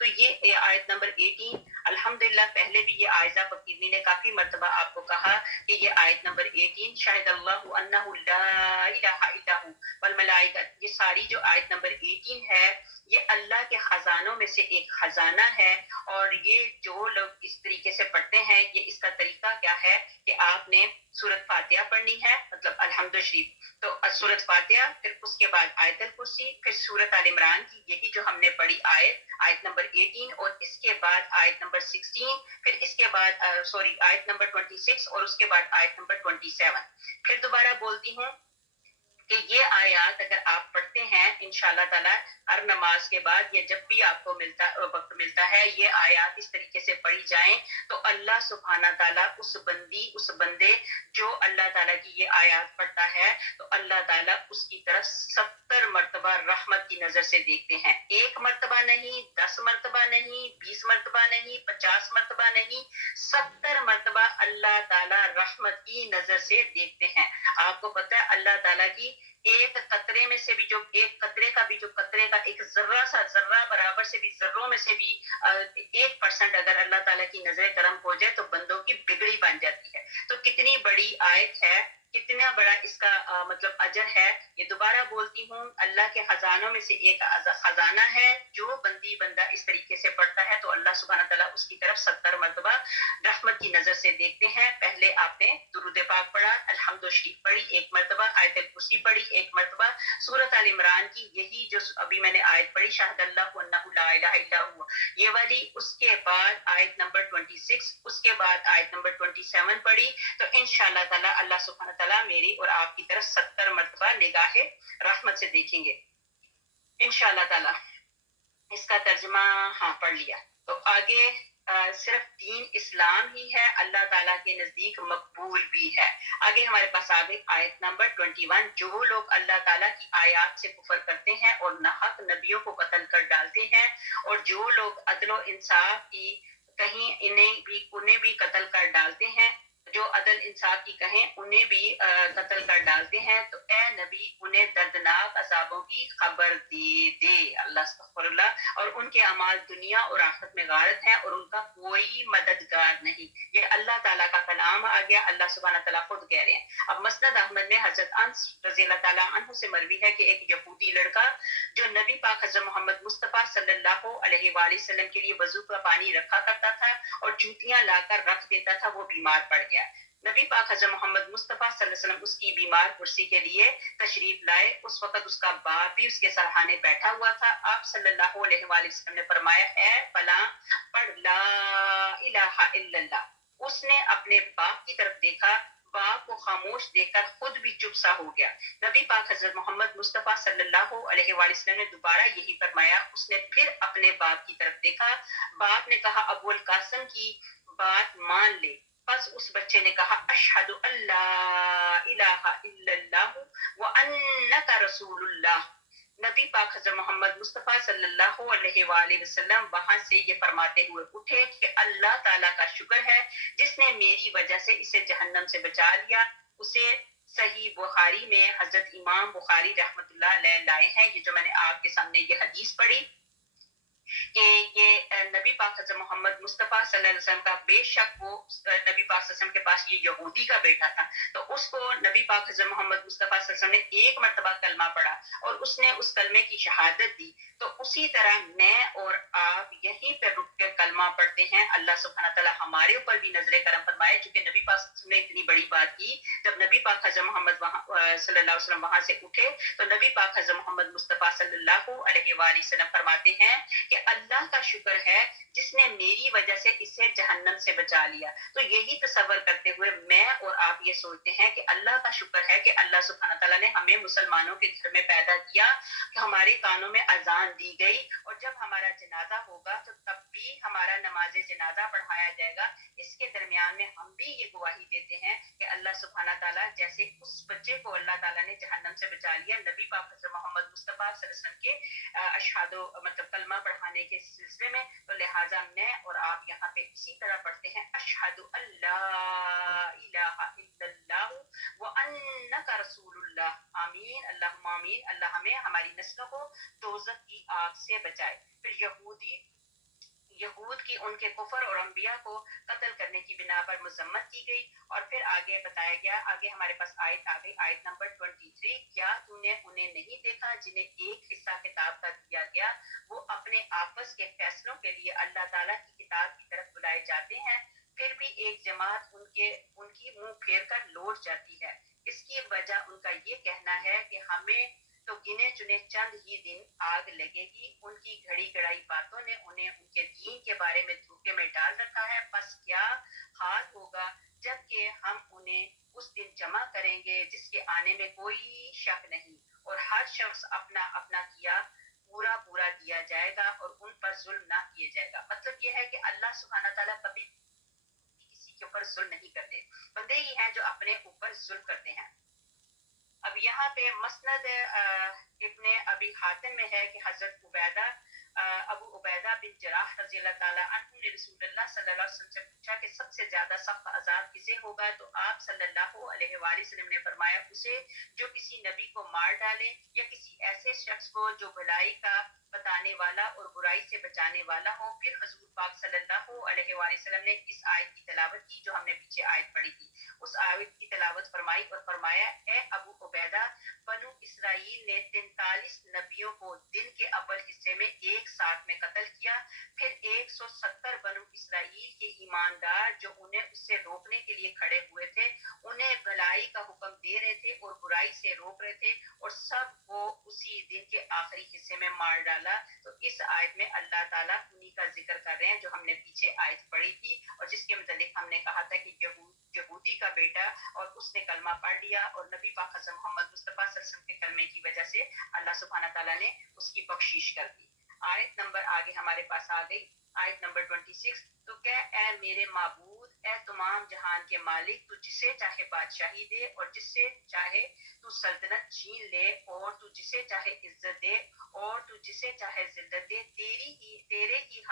تو یہ آیت نمبر 18 الحمدللہ پہلے بھی یہ عائزہ فقیرنی نے کافی مرتبہ آپ کو کہا کہ یہ آیت نمبر 18 شاہد اللہ انہ لا الہ الا ہو والملائکہ، یہ ساری جو آیت نمبر 18 ہے یہ اللہ کے خزانوں میں سے ایک خزانہ ہے. اور یہ جو لوگ اس طریقے سے پڑھتے ہیں، یہ اس کا طریقہ کیا ہے کہ آپ نے سورۃ فاتحہ پڑھنی ہے، مطلب الحمد شریف، تو سورۃ فاتحہ، پھر اس کے بعد آیت الکرسی، پھر سورۃ آل عمران کی یہی جو ہم نے پڑھی آیت نمبر 18، اور اس کے بعد آیت نمبر 16، پھر اس کے بعد آیت نمبر 26، اور اس کے بعد آیت نمبر 27. پھر دوبارہ بولتی ہوں کہ یہ آیات اگر آپ پڑھتے ہیں انشاءاللہ تعالیٰ ہر نماز کے بعد یا جب بھی آپ کو وقت ملتا ہے، یہ آیات اس طریقے سے پڑھی جائیں تو اللہ سبحانہ تعالیٰ اس بندے جو اللہ تعالیٰ کی یہ آیات پڑھتا ہے تو اللہ تعالیٰ اس کی طرف 70 مرتبہ رحمت کی نظر سے دیکھتے ہیں. 1 مرتبہ نہیں، 10 مرتبہ نہیں، 20 مرتبہ نہیں، 50 مرتبہ نہیں، 70 مرتبہ اللہ تعالیٰ رحمت کی نظر سے دیکھتے ہیں. آپ کو پتہ ہے اللہ تعالیٰ کی ایک قطرے میں سے بھی جو ایک قطرے کا ایک ذرہ برابر سے بھی ذروں میں سے بھی 1% اگر اللہ تعالیٰ کی نظر کرم ہو جائے تو بندوں کی بگڑی بن جاتی ہے. تو کتنی بڑی آیت ہے، کتنا بڑا اس کا مطلب اجر ہے. یہ دوبارہ بولتی ہوں، اللہ کے خزانوں میں سے ایک خزانہ ہے. جو بندہ اس طریقے سے پڑھتا ہے تو اللہ سبحانہ تعالیٰ اس کی طرف 70 مرتبہ رحمت کی نظر سے دیکھتے ہیں. پہلے آپ نے درود پاک پڑھا، الحمد شریف پڑھی 1 مرتبہ، آیت الکرسی پڑھی 1 مرتبہ، سورۃ آل عمران کی یہی جو ابھی میں نے آیت پڑھی شاہد اللہ انہ لا الہ الا ہوا یہ والی، اس کے بعد آیت نمبر 26، اس کے بعد آیت نمبر 27 پڑھی. تو انشاءاللہ تعالیٰ اللہ سبحانہ تعالیٰ میری اور آپ کی طرف 70 مرتبہ نگاہ رحمت سے دیکھیں گے انشاءاللہ تعالیٰ. اس کا ترجمہ ہاں پڑھ لیا. تو آگے صرف دین اسلام ہی ہے، اللہ تعالیٰ کے نزدیک مقبول بھی ہے۔ آگے ہمارے پاس آگے آیت نمبر 21، جو لوگ اللہ تعالیٰ کی آیات سے کفر کرتے ہیں اور ناحق نبیوں کو قتل کر ڈالتے ہیں، اور جو لوگ عدل و انصاف کی کہیں انہیں بھی قتل کر ڈالتے ہیں، جو عدل انصاف کی کہیں انہیں بھی قتل کر ڈالتے ہیں، تو اے نبی انہیں دردناک عذابوں کی خبر دے اللہ استغفر اللہ، اور ان کے اعمال دنیا اور آخرت میں غارت ہیں اور ان کا کوئی مددگار نہیں۔ یہ اللہ تعالیٰ کا کلام آ گیا، اللہ سبحانہ تعالیٰ خود کہہ رہے ہیں۔ اب مسند احمد میں حضرت انس رضی اللہ تعالیٰ عنہ سے مروی ہے کہ ایک یہودی لڑکا جو نبی پاک حضرت محمد مصطفیٰ صلی اللہ علیہ وآلہ وسلم کے لیے وضو کا پانی رکھا کرتا تھا اور جوتیاں لا کر رکھ دیتا تھا، وہ بیمار پڑ گیا۔ نبی پاک حضرت محمد مصطفیٰ صلی اللہ علیہ وسلم اس کی بیمار کرسی کے لیے تشریف لائے۔ اس وقت اس کا باپ بھی اس کے سرحانے بیٹھا ہوا تھا۔ آپ صلی اللہ علیہ وآلہ وسلم نے فرمایا، اے فلاں پڑھ لا الہ الا اللہ۔ اس نے اپنے باپ کی طرف دیکھا، باپ کو خاموش دیکھ کر خود بھی چپ سا ہو گیا۔ نبی پاک حضرت محمد مصطفیٰ صلی اللہ علیہ وآلہ وسلم نے دوبارہ یہی فرمایا۔ اس نے پھر اپنے باپ کی طرف دیکھا، باپ نے کہا ابو القاسم کی بات مان لے۔ پس اس بچے نے کہا اشہد ان لا الہ الا اللہ وانک رسول اللہ۔ نبی پاک حضرت محمد مصطفیٰ صلی اللہ علیہ وآلہ وسلم وہاں سے یہ فرماتے ہوئے اٹھے کہ اللہ تعالیٰ کا شکر ہے جس نے میری وجہ سے اسے جہنم سے بچا لیا۔ اسے صحیح بخاری میں حضرت امام بخاری رحمۃ اللہ علیہ لائے ہیں۔ یہ جو میں نے آپ کے سامنے یہ حدیث پڑھی کہ یہ نبی پاک حضرت محمد مصطفیٰ صلی اللہ علیہ وسلم کا، بے شک وہ نبی پاک صلی اللہ علیہ وسلم کے پاس یہ یہودی کا بیٹا تھا، تو اس کو نبی پاک حضرت محمد مصطفیٰ صلی اللہ علیہ وسلم نے ایک مرتبہ کلمہ پڑھا اور اس نے اس کلمے کی شہادت دی۔ تو اسی طرح میں اور آپ یہیں پہ رک کے کلمہ پڑھتے ہیں۔ اللہ سبحانہ تعالیٰ ہمارے اوپر بھی نظر کرم فرمائے، چونکہ نبی پاک صلی اللہ علیہ وسلم نے اتنی بڑی بات کی۔ جب نبی پاک حضرت محمد صلی اللہ علیہ وسلم وہاں سے اٹھے تو نبی پاک حضرت محمد مصطفیٰ صلی اللہ علیہ وآلہ وسلم فرماتے ہیں کہ اللہ کا شکر ہے جس نے میری وجہ سے اسے جہنم سے بچا لیا۔ تو یہی تصور کرتے ہوئے میں اور آپ یہ سوچتے ہیں کہ اللہ کا شکر ہے کہ اللہ سبحانہ تعالیٰ نے ہمیں مسلمانوں کے گھر میں پیدا کیا، کہ ہمارے کانوں میں اذان دی گئی، اور جب ہمارا جنازہ ہوگا تو تب بھی ہمارا نماز جنازہ پڑھایا جائے گا۔ اس کے درمیان میں ہم بھی یہ گواہی دیتے ہیں کہ اللہ سبحانہ تعالیٰ جیسے اس بچے کو اللہ تعالیٰ نے جہنم سے بچا لیا نبی پاک حضرت محمد مصطفیٰ صلی اللہ علیہ وسلم کے اشہاد مطلب کلمہ پڑھانے کے سلسلے میں، تو لہٰذا میں اور آپ یہاں پہ اسی طرح پڑھتے ہیں اشہد ان لا الہ الا اللہ وانک رسول اللہ۔ آمین اللہم آمین۔ اللہ ہمیں ہماری نسلوں کو دوزخ کی آگ سے بچائے۔ پھر یہود کی ان کے کفر اور انبیاء کو قتل کرنے کی بنا پر مذمت کی گئی، اور پھر آگے بتایا گیا، آگے ہمارے پاس آیت آ گئی، آیت نمبر 23، کیا تم نے انہیں نہیں دیکھا جنہیں ایک حصہ کتاب کا دیا گیا، وہ اپنے آپس کے فیصلوں کے لیے اللہ تعالیٰ کی کتاب کی طرف بلائے جاتے ہیں، پھر بھی ایک جماعت ان کی منہ پھیر کر لوٹ جاتی ہے۔ اس کی وجہ ان کا یہ کہنا ہے کہ ہمیں تو گنے چنے چند ہی دن آگ لگے گی۔ ان کی گھڑی گڑائی باتوں نے انہیں ان کے دین کے بارے میں دھوکے میں ڈال رکھا ہے۔ پس کیا حال ہوگا جب کہ ہم انہیں اس دن جمع کریں گے جس کے آنے میں کوئی شک نہیں، اور ہر شخص اپنا اپنا کیا پورا پورا دیا جائے گا اور ان پر ظلم نہ کیے جائے گا۔ مطلب یہ ہے کہ اللہ سبحانہ تعالیٰ کبھی کسی کے اوپر ظلم نہیں کرتے، بندے ہی ہیں جو اپنے اوپر ظلم کرتے ہیں۔ اب یہاں پہ مسند ابن ابی حاتم میں ہے کہ حضرت ابو عبیدہ بن جراح رضی اللہ تعالیٰ عنہ نے رسول اللہ صلی اللہ علیہ وسلم سے پوچھا کہ سب سے زیادہ سخت عذاب کسے ہوگا، تو آپ صلی اللہ علیہ وآلہ وسلم نے فرمایا اسے جو کسی نبی کو مار ڈالے یا کسی ایسے شخص کو جو بھلائی کا بتانے والا اور برائی سے بچانے والا ہو۔ پھر حضور پاک صلی اللہ علیہ وآلہ وسلم نے اس آیت کی تلاوت کی جو ہم نے پیچھے آیت پڑھی تھی، اس آیت کی تلاوت فرمائی اور فرمایا، اے ابو عبیدہ، بنو اسرائیل نے 43 نبیوں کو دن کے اول حصے میں ایک ساتھ میں قتل کیا، پھر 170 بنو اسرائیل کے ایماندار جو انہیں اس سے روکنے کے لیے کھڑے ہوئے تھے، انہیں بھلائی کا حکم دے رہے تھے اور برائی سے روک رہے تھے، اور سب کو اسی دن کے آخری حصے میں مار ڈالا۔ تو اس آیت میں اللہ تعالیٰ انہی کا ذکر کر رہے ہیں جو ہم نے پیچھے آیت پڑھی تھی، اور جس کے متعلق ہم نے کہا تھا کہ یہودی کا بیٹا اور اس نے کلمہ پڑھ لیا، اور نبی پاک حضرت محمد مصطفیٰ صلی اللہ علیہ وسلم کے کلمے کی وجہ سے اللہ سبحانہ تعالیٰ نے اس کی بخشش کر دی۔ آیت نمبر آگے ہمارے پاس آ گئی آیت نمبر 26، تو کہ اے میرے معبود، اے تمام جہان کے مالک، تو جسے چاہے بادشاہی دے اور جس سے چاہے تو سلطنت چھین لے، اور تو جسے چاہے عزت دے اور تو جسے چاہے ذلت دے، تیرے ہی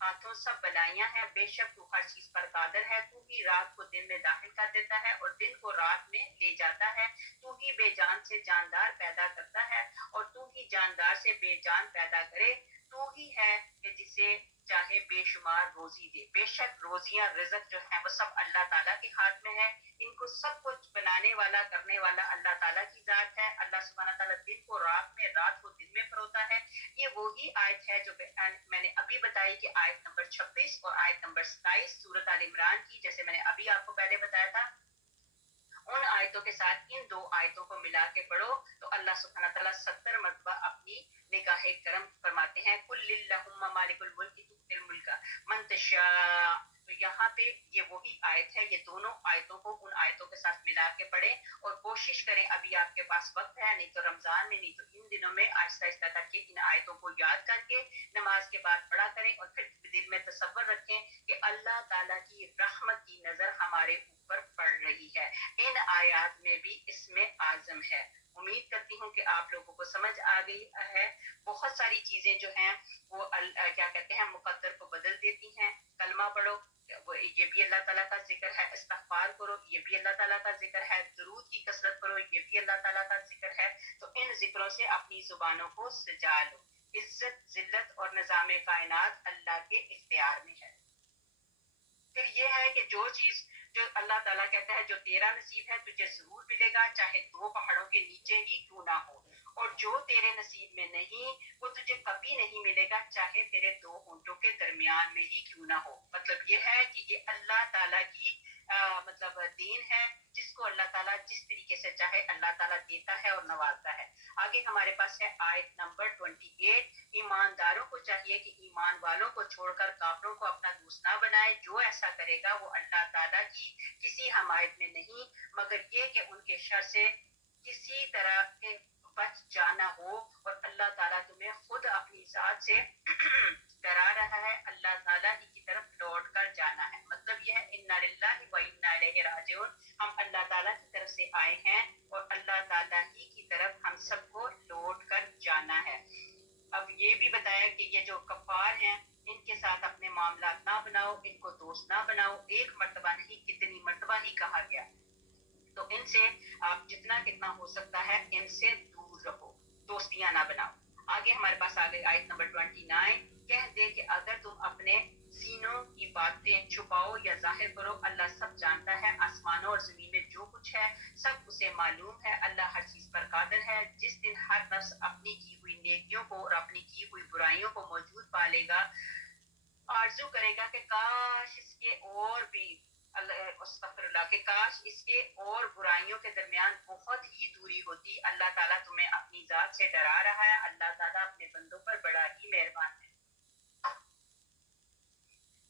ہاتھوں سب بلائیاں ہیں، بے شک تو ہر چیز پر قادر ہے، تو ہی رات کو دن میں داخل کر دیتا ہے اور دن کو رات میں لے جاتا ہے، تو ہی بے جان سے جاندار پیدا کرتا ہے اور تو ہی جاندار سے بے جان پیدا کرے، تو ہی ہے کہ جسے چاہے بے شمار روزی دے۔ بے شک روزیاں رزق جو ہیں وہ سب اللہ تعالیٰ کے ہاتھ میں ہے، ان کو سب کچھ بنانے والا کرنے والا اللہ تعالیٰ کی ذات ہے۔ اللہ سبحانہ تعالیٰ دن کو رات میں، رات کو دن میں پروتا ہے۔ یہ وہی آیت ہے جو میں نے ابھی بتائی کہ آیت نمبر 26 اور آیت نمبر 27 سورۃ آل عمران کی، جیسے میں نے ابھی آپ کو پہلے بتایا تھا، ان آیتوں کے ساتھ ان دو آیتوں کو ملا کے پڑھو تو اللہ سبحانہ تعالیٰ 70 مرتبہ اپنی نگاہ کرم فرماتے ہیں، قل اللہم مالک الملک تؤتی الملک من تشاء۔ تو یہاں پہ یہ وہی آیت ہے، یہ دونوں آیتوں کو ان آیتوں کے ساتھ ملا کے پڑھیں اور کوشش کریں، ابھی آپ کے پاس وقت ہے، نہیں تو رمضان میں، نہیں تو ان دنوں میں آہستہ آہستہ کر کے ان آیتوں کو یاد کر کے نماز کے بعد پڑھا کریں اور پھر دل میں تصور رکھیں کہ اللہ تعالیٰ کی رحمت کی نظر ہمارے اوپر پڑ رہی ہے، ان آیات میں بھی اسم اعظم ہے۔ امید کرتی ہوں کہ آپ لوگوں کو سمجھ آ گئی ہے۔ بہت ساری چیزیں جو ہیں وہ کیا کہتے ہیں مقدر کو بدل دیتی ہیں۔ کلمہ پڑھو، یہ بھی اللہ تعالیٰ کا ذکر ہے، استغفار کرو، یہ بھی اللہ تعالیٰ کا ذکر ہے، درود کی کثرت کرو، یہ بھی اللہ تعالیٰ کا ذکر ہے۔ تو ان ذکروں سے اپنی زبانوں کو سجا لو۔ عزت، ذلت اور نظام کائنات اللہ کے اختیار میں ہے۔ پھر یہ ہے کہ جو چیز جو اللہ تعالیٰ کہتا ہے جو تیرا نصیب ہے تجھے ضرور ملے گا، چاہے 2 پہاڑوں کے نیچے ہی کیوں نہ ہو، اور جو تیرے نصیب میں نہیں وہ تجھے کبھی نہیں ملے گا، چاہے تیرے 2 ہونٹوں کے درمیان میں ہی کیوں نہ ہو۔ مطلب یہ ہے کہ یہ اللہ تعالیٰ کی مطلب دین ہے، جس کو اللہ تعالیٰ جس طریقے سے چاہے اللہ تعالیٰ دیتا ہے اور نوازتا ہے۔ آگے ہمارے پاس ہے آیت نمبر 28، ایمانداروں کو چاہیے کہ ایمان والوں کو چھوڑ کر کافروں کو اپنا دوست نہ بنائے، جو ایسا کرے گا وہ اللہ تعالیٰ کی کسی حمایت میں نہیں، مگر یہ کہ ان کے شر سے کسی طرح کے بچ جانا ہو، اور اللہ تعالیٰ تمہیں خود اپنی ذات سے ڈرا رہا ہے، اللہ تعالیٰ ہی کی طرف لوٹ کر جانا ہے۔ مطلب یہ ہے انا للہ و انا الیہ راجعون، ہم اللہ تعالیٰ کی طرف سے آئے ہیں اور اللہ تعالیٰ ہی کی طرف ہم سب کو لوٹ کر جانا ہے۔ اب یہ بھی بتایا کہ یہ جو کفار ہیں ان کے ساتھ اپنے معاملات نہ بناؤ، ان کو دوست نہ بناؤ، ایک مرتبہ نہیں کتنی مرتبہ ہی کہا گیا، تو ان سے آپ جتنا کتنا ہو سکتا ہے ان سے دور رہو، دوستیاں نہ بناؤ۔ آگے ہمارے پاس آ گئی آیت نمبر 29، کہہ دے کہ اگر تم اپنے سینوں کی باتیں چھپاؤ یا ظاہر کرو، اللہ سب جانتا ہے، آسمانوں اور زمین میں جو کچھ ہے سب اسے معلوم ہے، اللہ ہر چیز پر قادر ہے۔ جس دن ہر نفس اپنی کی ہوئی نیکیوں کو اور اپنی کی ہوئی برائیوں کو موجود پالے گا، آرزو کرے گا کہ کاش اس کے اور بھی استغفر اللہ کہ کاش اس کے اور برائیوں کے درمیان بہت ہی دوری ہوتی۔ اللہ تعالیٰ تمہیں اپنی ذات سے ڈرا رہا ہے، اللہ تعالیٰ اپنے بندوں پر بڑا ہی مہربان ہے۔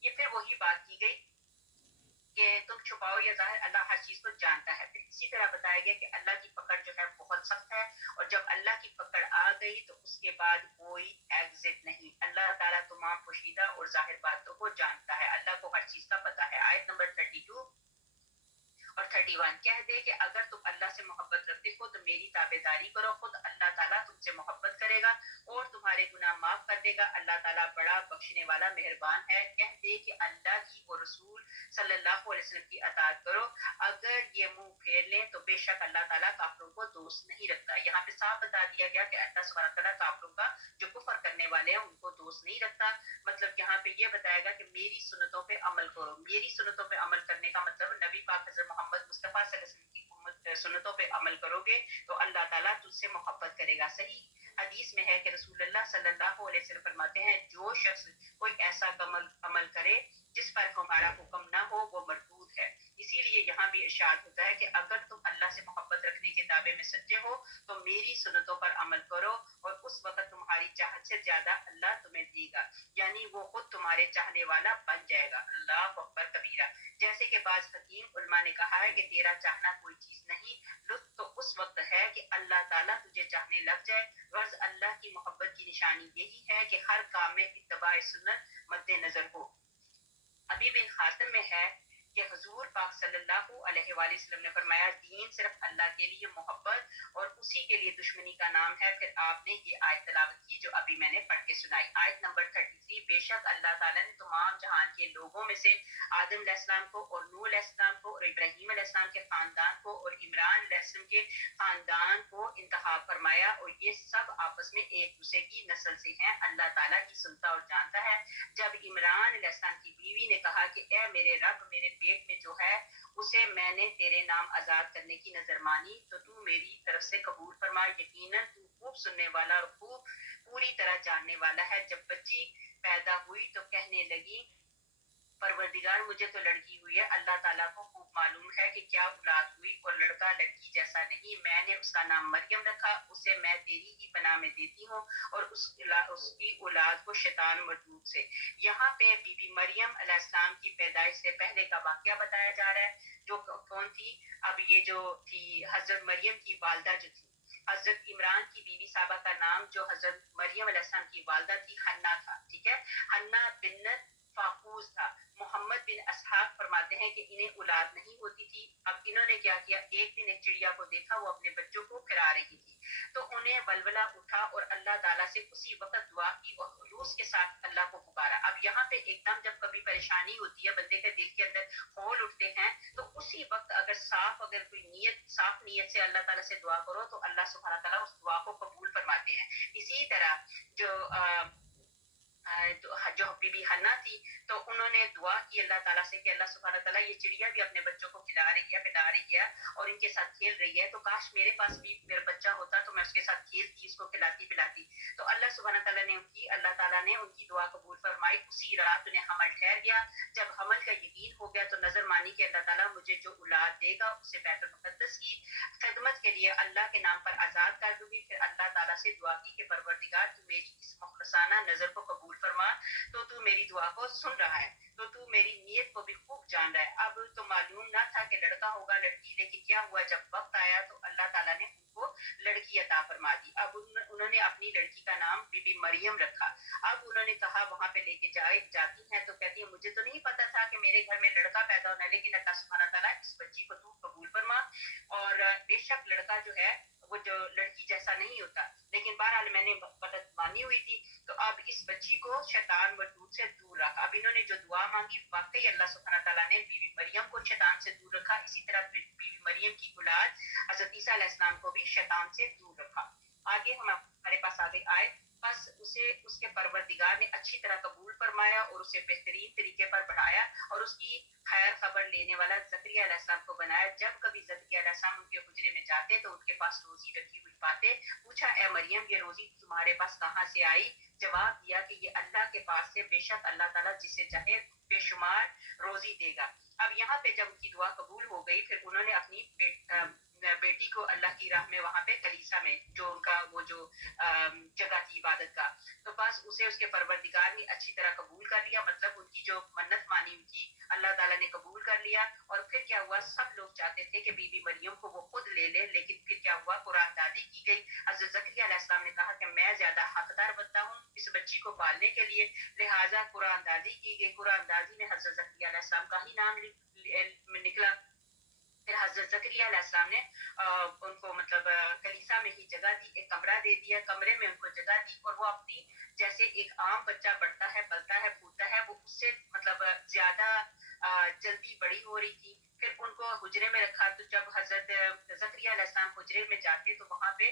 یہ پھر وہی بات کی گئی کہ تم چھپاؤ یا ظاہر، اللہ ہر چیز کو جانتا ہے۔ پھر اسی طرح بتایا گیا کہ اللہ کی پکڑ جو ہے بہت سخت ہے، اور جب اللہ کی پکڑ آ گئی تو اس کے بعد کوئی ایگزٹ نہیں۔ اللہ تعالیٰ تمام پوشیدہ اور ظاہر باتوں کو جانتا ہے، اللہ کو ہر چیز کا پتہ ہے۔ آیت نمبر 32 اور 31، کہہ دے کہ اگر تم اللہ سے محبت رکھتے ہو تو میری تابع داری کرو، خود اللہ تعالیٰ تم سے محبت کرے گا اور تمہارے گناہ معاف کر دے گا، اللہ تعالیٰ بڑا بخشنے والا مہربان ہے۔ کہہ دے کہ اللہ کی اور رسول صلی اللہ علیہ وسلم کی اطاعت کرو، اگر یہ منہ پھیر لیں تو بے شک اللہ تعالیٰ کافروں کو دوست نہیں رکھتا۔ یہاں پہ صاف بتا دیا گیا کہ اللہ سبحانہ تعالیٰ کافروں کا جو کفر کرنے والے ہیں ان کو دوست نہیں رکھتا۔ مطلب یہاں پہ یہ بتایا گیا کہ میری سنتوں پہ عمل کرو۔ میری سنتوں پہ عمل کرنے کا مطلب نبی پاک حضرت محمد مصطفیٰ صلی اللہ علیہ وسلم کی سنتوں پہ عمل کرو گے تو اللہ تعالیٰ تجھ سے محبت کرے گا۔ صحیح حدیث میں ہے کہ رسول اللہ صلی اللہ علیہ وسلم فرماتے ہیں جو شخص کوئی ایسا عمل کرے جس پر ہمارا حکم نہ ہو وہ مردود ہے۔ اسی لیے یہاں بھی ارشاد ہوتا ہے کہ اگر تم اللہ سے محبت رکھنے کے دعوے میں سچے ہو تو میری سنتوں پر عمل کرو، اور اس وقت تمہاری چاہت سے زیادہ اللہ تمہیں دے گا، یعنی وہ خود تمہارے چاہنے والا بن جائے گا۔ اللہ اکبر کبیرہ۔ جیسے کہ بعض حکیم علماء نے کہا ہے کہ تیرا چاہنا کوئی چیز نہیں، لطف تو اس وقت ہے کہ اللہ تعالیٰ تجھے چاہنے لگ جائے، غرض اللہ کی محبت کی نشانی یہی ہے کہ ہر کام میں اتباع اتباع سنت مد نظر ہو۔ ابھی بن خاتم میں ہے کہ حضور پاک صلی اللہ علیہ وآلہ وسلم نے فرمایا دین صرف اللہ کے لیے محبت اور اسی کے لیے دشمنی کا نام ہے۔ پھر آپ نے یہ آیت تلاوت کی جو ابھی میں نے پڑھ کے سنائی، آیت نمبر 33، بے شک اللہ تعالیٰ نے تمام جہان کے لوگوں میں سے آدم علیہ السلام کو اور نوح علیہ السلام کو اور ابراہیم علیہ السلام کے خاندان کو اور عمران علیہ السلام کے خاندان کو انتخاب فرمایا، اور یہ سب آپس میں ایک دوسرے کی نسل سے ہیں۔ اللہ تعالیٰ کی سنتا اور جانتا ہے۔ جب عمران علیہ السلام کی بیوی نے کہا کہ اے میرے رب، میرے پیٹ میں جو ہے اسے میں نے تیرے نام آزاد کرنے کی نظر مانی، تو میری طرف سے قبول فرما، یقیناً تو خوب سننے والا اور خوب پوری طرح جاننے والا ہے۔ جب بچی پیدا ہوئی تو کہنے لگی پروردگار مجھے تو لڑکی ہوئی ہے، اللہ تعالیٰ کو خوب معلوم ہے کہ کیا اولاد ہوئی، اور لڑکا لڑکی جیسا نہیں، میں نے اس کا نام مریم رکھا، اسے میں تیری ہی پناہ میں دیتی ہوں اور اس کی اولاد کو شیطان مردود سے۔ یہاں پہ بی بی مریم علیہ السلام کی پیدائش سے پہلے کا واقعہ بتایا جا رہا ہے، جو کون تھی؟ اب یہ جو تھی حضرت مریم کی والدہ جو تھی، حضرت عمران کی بیوی صاحبہ کا نام جو حضرت مریم علیہ السلام کی والدہ تھی حنا تھا، ٹھیک ہے، حنا بنت فاقوس تھا۔ محمد بن اسحاق فرماتے ہیں کہ انہیں اولاد نہیں ہوتی تھی۔ اب انہوں نے کیا کیا، ایک دن ایک چڑیا کو دیکھا، وہ اپنے بچوں کو کھلا رہی تھی، تو انہیں ولولہ اٹھا اور اللہ تعالیٰ سے اسی وقت دعا کی اور خلوص کے ساتھ اللہ کو پکارا۔ اب یہاں پہ ایک دم جب کبھی پریشانی ہوتی ہے، بندے کے دل کے اندر خول اٹھتے ہیں، تو اسی وقت اگر کوئی صاف نیت سے اللہ تعالیٰ سے دعا کرو تو اللہ سبحانہ تعالیٰ اس دعا کو قبول فرماتے ہیں۔ اسی طرح جو بی بی حنا تھی، تو انہوں نے دعا کی اللہ تعالیٰ سے کہ اللہ سبحانہ تعالیٰ یہ چڑیا بھی اپنے بچوں کو کھلا رہی ہے، پلا رہی ہے اور ان کے ساتھ کھیل رہی ہے، تو کاش میرے پاس بھی میرا بچہ ہوتا تو میں اس کے ساتھ کھیلتی، اس کو کھلاتی پلاتی۔ تو اللہ سبحانہ تعالیٰ نے ان کی دعا قبول فرمائی۔ اسی رات انہیں حمل ٹھہر گیا۔ جب حمل کا یقین ہو گیا تو نظر مانی کہ اللہ تعالیٰ مجھے جو اولاد دے گا اسے بیت المقدس کی خدمت کے لیے اللہ کے نام پر آزاد کر دوں گی۔ پھر اللہ تعالیٰ سے دعا کی کہ پروردگار تو میری اس مخلصانہ نظر کو قبول فرما، تو میری دعا کو سن رہا ہے، تو میری نیت کو بھی خوب جان رہا ہے۔ اب تو معلوم نہ تھا کہ لڑکا ہوگا لڑکی، لیکن کیا ہوا جب وقت آیا تو اللہ تعالیٰ نے ان کو لڑکی عطا فرما دی۔ اب انہوں نے اپنی لڑکی کا نام بی بی مریم رکھا۔ اب انہوں نے کہا وہاں پہ لے کے جاتی ہیں تو کہتی ہے مجھے تو نہیں پتا تھا کہ میرے گھر میں لڑکا پیدا ہونا ہے، لیکن اللہ سبحانہ تعالیٰ اس بچی کو تو قبول فرما، اور بے شک لڑکا جو ہے وہ جو لڑکی جیسا نہیں ہوتا، لیکن بہرحال میں نے غلط مانی ہوئی تھی، تو اب اس بچی کو شیطان مردود سے دور رکھا۔ اب انہوں نے جو دعا مانگی واقعی اللہ سبحانہ تعالیٰ نے بی بی مریم کو شیطان سے دور رکھا، اسی طرح بی بی مریم کی اولاد حضرت عیسیٰ علیہ السلام کو بھی شیطان سے دور رکھا۔ آگے ہمارے پاس آگے آئے، بس اسے اس کے پروردگار نے اچھی طرح قبول فرمایا اور اسے بہترین طریقے پر بڑھایا اور اس کی خیر خبر لینے والا زکریا علیہ السلام کو بنایا۔ جب کبھی زکریا علیہ السلام ان کے حجرے میں جاتے تو ان کے پاس روزی رکھی ہوئی پاتے، پوچھا اے مریم یہ روزی تمہارے پاس کہاں سے آئی؟ جواب دیا کہ یہ اللہ کے پاس سے، بے شک اللہ تعالیٰ جسے چاہے بے شمار روزی دے گا۔ اب یہاں پہ جب ان کی دعا قبول ہو گئی، پھر انہوں نے اپنی بیٹی کو اللہ کی راہ میں وہاں پہ کلیسا میں جو ان کا وہ جو جگہ تھی عبادت کا، تو بس اسے اس کے پروردگار نے اچھی طرح قبول کر لیا، مطلب ان کی جو منت مانی ہوئی تھی اللہ تعالیٰ نے قبول کر لیا۔ اور پھر کیا ہوا، سب لوگ چاہتے تھے کہ بی بی مریم کو وہ خود لے لے، لیکن پھر کیا ہوا، قرآن دادی کی گئی۔ حضرت زکریا علیہ السلام نے کہا کہ میں زیادہ حقدار بنتا ہوں اس بچی کو پالنے کے لیے، لہٰذا قرآن دادی کی گئی۔ قرآن دادی میں حضرت زکریا علیہ السلام کا ہی نام نکلا۔ پھر حضرت زکریا علیہ السلام نے ان کو مطلب کلیسا میں ہی جگہ دی، ایک کمرہ دے دیا، کمرے میں ان کو جگہ دی، اور وہ اپنی جیسے ایک عام بچہ بڑھتا ہے پلتا ہے پھولتا ہے، وہ اس سے مطلب زیادہ جلدی بڑی ہو رہی تھی۔ پھر ان کو حجرے میں رکھا، تو جب حضرت زکریا علیہ السلام حجرے میں جاتے تو وہاں پہ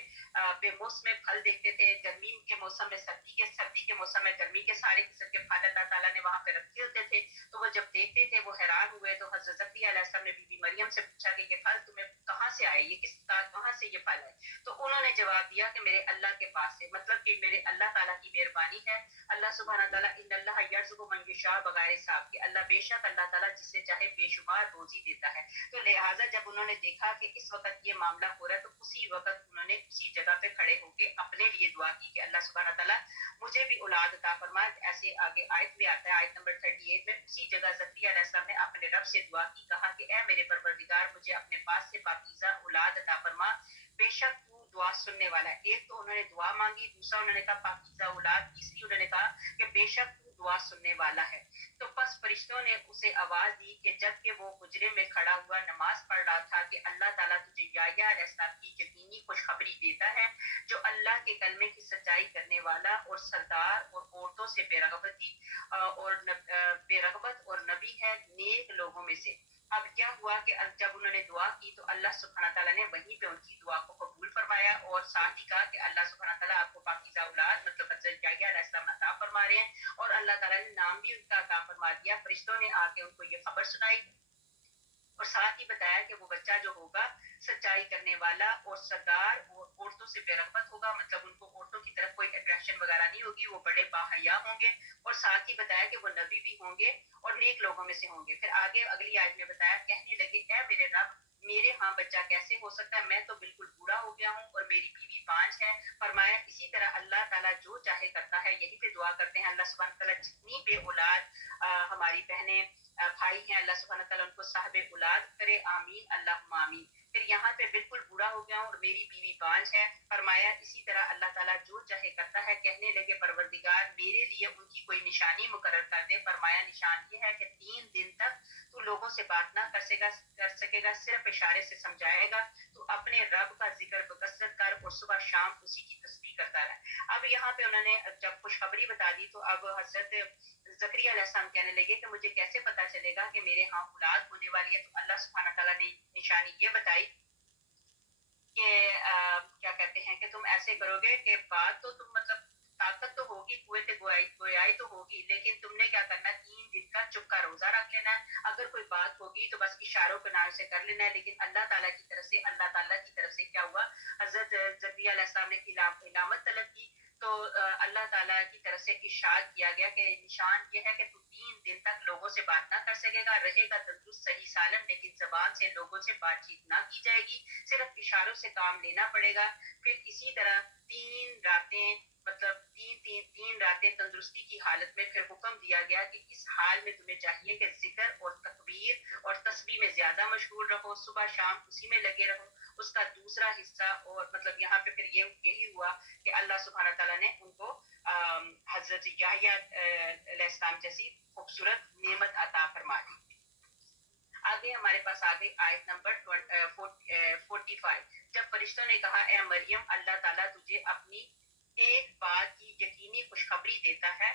بے موسم پھل دیکھتے تھے، گرمی کے موسم میں سردی کے موسم میں گرمی کے سارے قسم کے پھل اللہ تعالیٰ نے وہاں پہ رکھے ہوتے تھے، تو وہ جب دیکھتے تھے وہ حیران ہوئے۔ تو حضرت زکریا علیہ السلام نے بی بی مریم سے پوچھا کہ یہ پھل تمہیں کہاں سے آئے، یہ کہاں سے یہ پھل ہے؟ تو انہوں نے جواب دیا کہ میرے اللہ کے پاس سے، مطلب کہ میرے اللہ تعالیٰ کی مہربانی ہے۔ اللہ سبحانہ تعالیٰ ان اللہ یرزق من یشاء بغیر حساب کے، اللہ بے شک اللہ تعالیٰ جس سے چاہے بے شمار روزی دیتا ہے۔ تو لہٰذا جب انہوں نے دیکھا کہ اس وقت یہ معاملہ ہو رہا ہے، تو اسی وقت انہوں نے اسی جگہ پہ کھڑے ہو کے اپنے لیے دعا کی کہ اللہ سبحانہ تعالیٰ مجھے بھی اولاد عطا فرما۔ ایسے آگے آیت میں آتا ہے، آیت نمبر 38 میں، اسی جگہ زکریا علیہ السلام نے اپنے رب سے دعا کی، کہا کہ اے میرے پروردگار مجھے اپنے پاس سے پاکیزہ اولاد عطا فرما، بے شک تو دعا سننے والا ہے۔ ایک تو انہوں نے دعا مانگی، دوسرا انہوں نے کہا پاکیزہ اولاد، تیسری انہوں نے کہا کہ بے شک تو دعا سننے والا ہے۔ تو پس فرشتوں نے اسے آواز دی کہ جب کہ وہ حجرے میں کھڑا ہوا نماز پڑھ رہا تھا کہ اللہ تعالیٰ تجھے یحییٰ علیہ السلام کی یقینی خوشخبری دیتا ہے جو اللہ کے کلمے کی سچائی کرنے والا اور سردار اور عورتوں سے بے رغبت اور نبی ہے نیک لوگوں میں سے۔ اب کیا ہوا کہ جب انہوں نے دعا کی تو اللہ سبحانہ تعالیٰ نے وہیں پہ ان کی دعا کو قبول فرمایا اور ساتھ ہی کہا کہ اللہ سبحانہ تعالیٰ آپ کو پاکیزہ اولاد مطلب حضرت یحییٰ علیہ السلام عطا فرما رہے ہیں، اور اللہ تعالیٰ نے نام بھی ان کا عطا فرما دیا۔ فرشتوں نے آ کے ان کو یہ خبر سنائی اور ساتھ ہی بتایا کہ وہ بچہ جو ہوگا سچائی کرنے والا اور سردار اور عورتوں سے بے رغبت ہوگا، مطلب ان کو عورتوں کی طرف کوئی اٹریکشن وغیرہ نہیں ہوگی، وہ بڑے باحیا ہوں گے، اور ساتھ ہی بتایا کہ وہ نبی بھی ہوں گے اور نیک لوگوں میں سے ہوں گے۔ پھر آگے اگلی آیت میں بتایا کہنے لگے اے میرے رب میرے ہاں بچہ کیسے ہو سکتا ہے، میں تو بالکل بوڑھا ہو گیا ہوں اور میری بیوی بانجھ ہے۔ فرمایا اسی طرح اللہ تعالیٰ جو چاہے کرتا ہے، یہی پہ دعا کرتے ہیں اللہ سبحانہ تعالیٰ جتنی بے اولاد ہماری بہنیں بھائی ہیں اللہ سبحانہ تعالیٰ ان کو صاحب اولاد کرے، آمین اللہم آمین۔ پھر یہاں پہ بالکل بوڑھا ہو گیا ہوں اور میری بیوی بانجھ ہے، فرمایا اسی طرح اللہ تعالیٰ جو چاہے کرتا ہے۔ کہنے لگے پروردگار میرے لیے ان کی کوئی نشانی مقرر کر دے۔ فرمایا نشان یہ ہے کہ 3 دن تک تو لوگوں سے بات نہ کر سکے گا، صرف اشارے سے سمجھائے گا، تو اپنے رب کا ذکر بکثرت کر اور صبح شام اسی کی تسبیح کرتا رہے۔ اب یہاں پہ انہوں نے جب خوشخبری بتا دی تو اب حضرت زکریا علیہ السلام کہنے لگے کہ مجھے کیسے پتا چلے گا کہ میرے ہاں اولاد ہونے والی ہے؟ تو اللہ سبحانہ تعالیٰ نے نشانی یہ بتائی کہ کیا کہتے ہیں کہ تم ایسے کرو گے کہ بات تو تم مطلب طاقت تو ہوگی، قوت گویائی تو ہوگی، لیکن تم نے کیا کرنا ہے 3 دن کا چپ کا روزہ رکھ لینا ہے۔ اگر کوئی بات ہوگی تو بس اشاروں کے نام سے کر لینا ہے، لیکن اللہ تعالیٰ کی طرف سے کیا ہوا، حضرت زکریا علیہ السلام نے علامت طلب کی تو اللہ تعالیٰ کی طرف سے ارشاد کیا گیا کہ نشان یہ ہے کہ تو 3 دن تک لوگوں سے بات نہ کر سکے گا، رہے گا تندرست صحیح سالم، لیکن زبان سے لوگوں سے بات چیت نہ کی جائے گی، صرف اشاروں سے کام لینا پڑے گا۔ پھر اسی طرح 3 راتیں مطلب تین راتیں تندرستی کی حالت میں پھر حکم دیا گیا کہ اس حال میں تمہیں چاہیے کہ ذکر اور تکبیر اور تسبیح میں زیادہ مشغول رہو، صبح شام اسی میں لگے رہو۔ اس کا دوسرا حصہ اور مطلب یہاں پہ پھر یہی ہوا کہ اللہ سبحانہ تعالیٰ نے ان کو حضرت یحییٰ علیہ السلام جیسی خوبصورت نعمت عطا فرما دی۔ آگے ہمارے پاس آگے آیت نمبر 45۔ جب فرشتوں نے کہا اے مریم اللہ تعالیٰ تجھے اپنی ایک بات کی یقینی خوشخبری دیتا ہے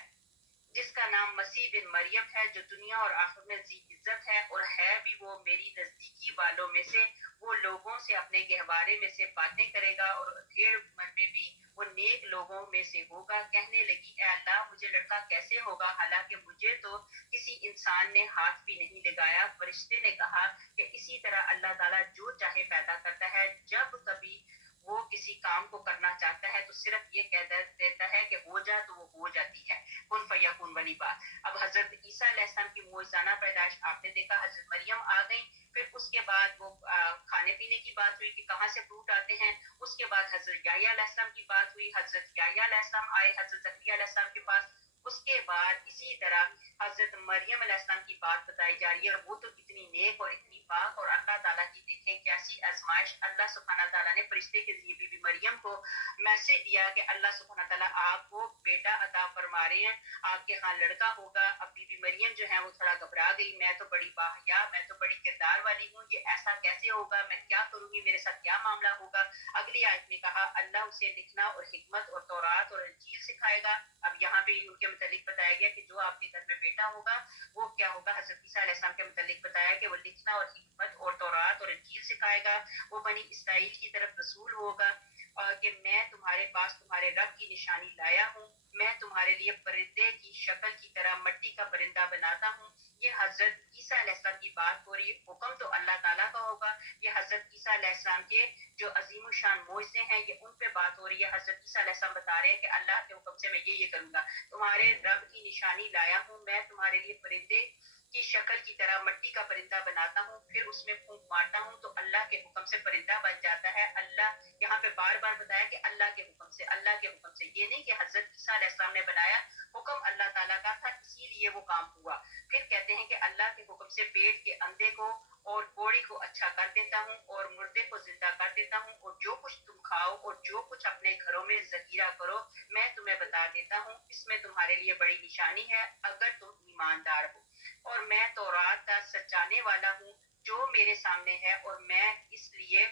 جس کا نام مسیح بن مریم ہے، جو دنیا اور آخرت میں ذی عزت ہے، اور ہے بھی وہ میری نزدیکی والوں میں سے، وہ لوگوں سے اپنے گہوارے میں سے باتیں کرے گا اور بھیڑ میں بھی وہ نیک لوگوں میں سے ہوگا۔ کہنے لگی اے اللہ مجھے لڑکا کیسے ہوگا حالانکہ مجھے تو کسی انسان نے ہاتھ بھی نہیں لگایا۔ فرشتے نے کہا کہ اسی طرح اللہ تعالیٰ جو چاہے پیدا کرتا ہے، جب کبھی وہ کسی کام کو کرنا چاہتا ہے تو صرف یہ کہہ دیتا ہے کہ ہو جا تو وہ ہو جاتی ہے، کن فیکون والی بات۔ اب حضرت عیسیٰ علیہ السلام کی معجزانہ پیدائش آپ نے دیکھا، حضرت مریم آ گئی، پھر اس کے بعد وہ کھانے پینے کی بات ہوئی کہ کہاں سے فروٹ آتے ہیں، اس کے بعد حضرت یحییٰ علیہ السلام کی بات ہوئی، حضرت یحییٰ علیہ السلام آئے حضرت زکریا علیہ السلام کے پاس، اس کے بعد اسی طرح حضرت مریم علیہ السلام کی بات بتائی جا رہی ہے، اور وہ تو اتنی نیک اور اتنی پاک، اور اللہ تعالیٰ کی دیکھیں کیسی آزمائش، اللہ سبحانہ تعالیٰ نے فرشتے کے ذریعے بی بی مریم کو میسج دیا کہ اللہ سبحانہ تعالیٰ آپ کو بیٹا عطا فرما رہے ہیں، آپ کے ہاں لڑکا ہوگا۔ اب بی بی مریم جو ہے وہ تھوڑا گھبرا گئی، میں تو بڑی باحیا، میں تو بڑی کردار والی ہوں، یہ ایسا کیسے ہوگا، میں کیا کروں گی، میرے ساتھ کیا معاملہ ہوگا۔ اگلی آیت میں کہا اللہ اسے لکھنا اور حکمت اور تورات اور انجیل سکھائے گا۔ اب یہاں پہ ان کے متعلق بتایا گیا کہ جو آپ کے گھر میں بیٹا ہوگا وہ کیا ہوگا، حضرت عیسیٰ علیہ السلام کے متعلق بتایا کہ وہ لکھنا اور حکمت اور تورات اور انجیل سکھائے گا، وہ بنی اسرائیل کی طرف رسول ہوگا، اور کہ میں تمہارے پاس تمہارے رب کی نشانی لایا ہوں، میں تمہارے لیے پرندے کی شکل کی طرح مٹی کا پرندہ بناتا ہوں۔ یہ حضرت عیسیٰ علیہ السلام کی بات ہو رہی ہے، حکم تو اللہ تعالیٰ کا ہوگا، یہ حضرت عیسیٰ علیہ السلام کے جو عظیم الشان معجزے ہیں یہ ان پہ بات ہو رہی ہے۔ حضرت عیسیٰ علیہ السلام بتا رہے ہیں کہ اللہ کے حکم سے میں یہ کروں گا، تمہارے رب کی نشانی لایا ہوں، میں تمہارے لیے پرندے کی شکل کی طرح مٹی کا پرندہ بناتا ہوں، پھر اس میں پھونک مارتا ہوں تو اللہ کے حکم سے پرندہ بن جاتا ہے۔ اللہ یہاں پہ بار بار بتایا کہ اللہ کے حکم سے، اللہ کے حکم سے، یہ نہیں کہ حضرت عیسیٰ علیہ السلام نے بنایا، حکم اللہ تعالیٰ کا تھا اسی لیے وہ کام ہوا۔ پھر کہتے ہیں کہ اللہ کے حکم سے پیٹ کے اندھے کو اور کوڑی کو اچھا کر دیتا ہوں اور مردے کو زندہ کر دیتا ہوں، اور جو کچھ تم کھاؤ اور جو کچھ اپنے گھروں میں ذخیرہ کرو میں تمہیں بتا بتلا دیتا ہوں، اس میں تمہارے لیے بڑی نشانی ہے اگر تم ایماندار ہو۔ اور میں تورات کا سچانے والا ہوں جو میرے سامنے ہے، اور میں اس لیے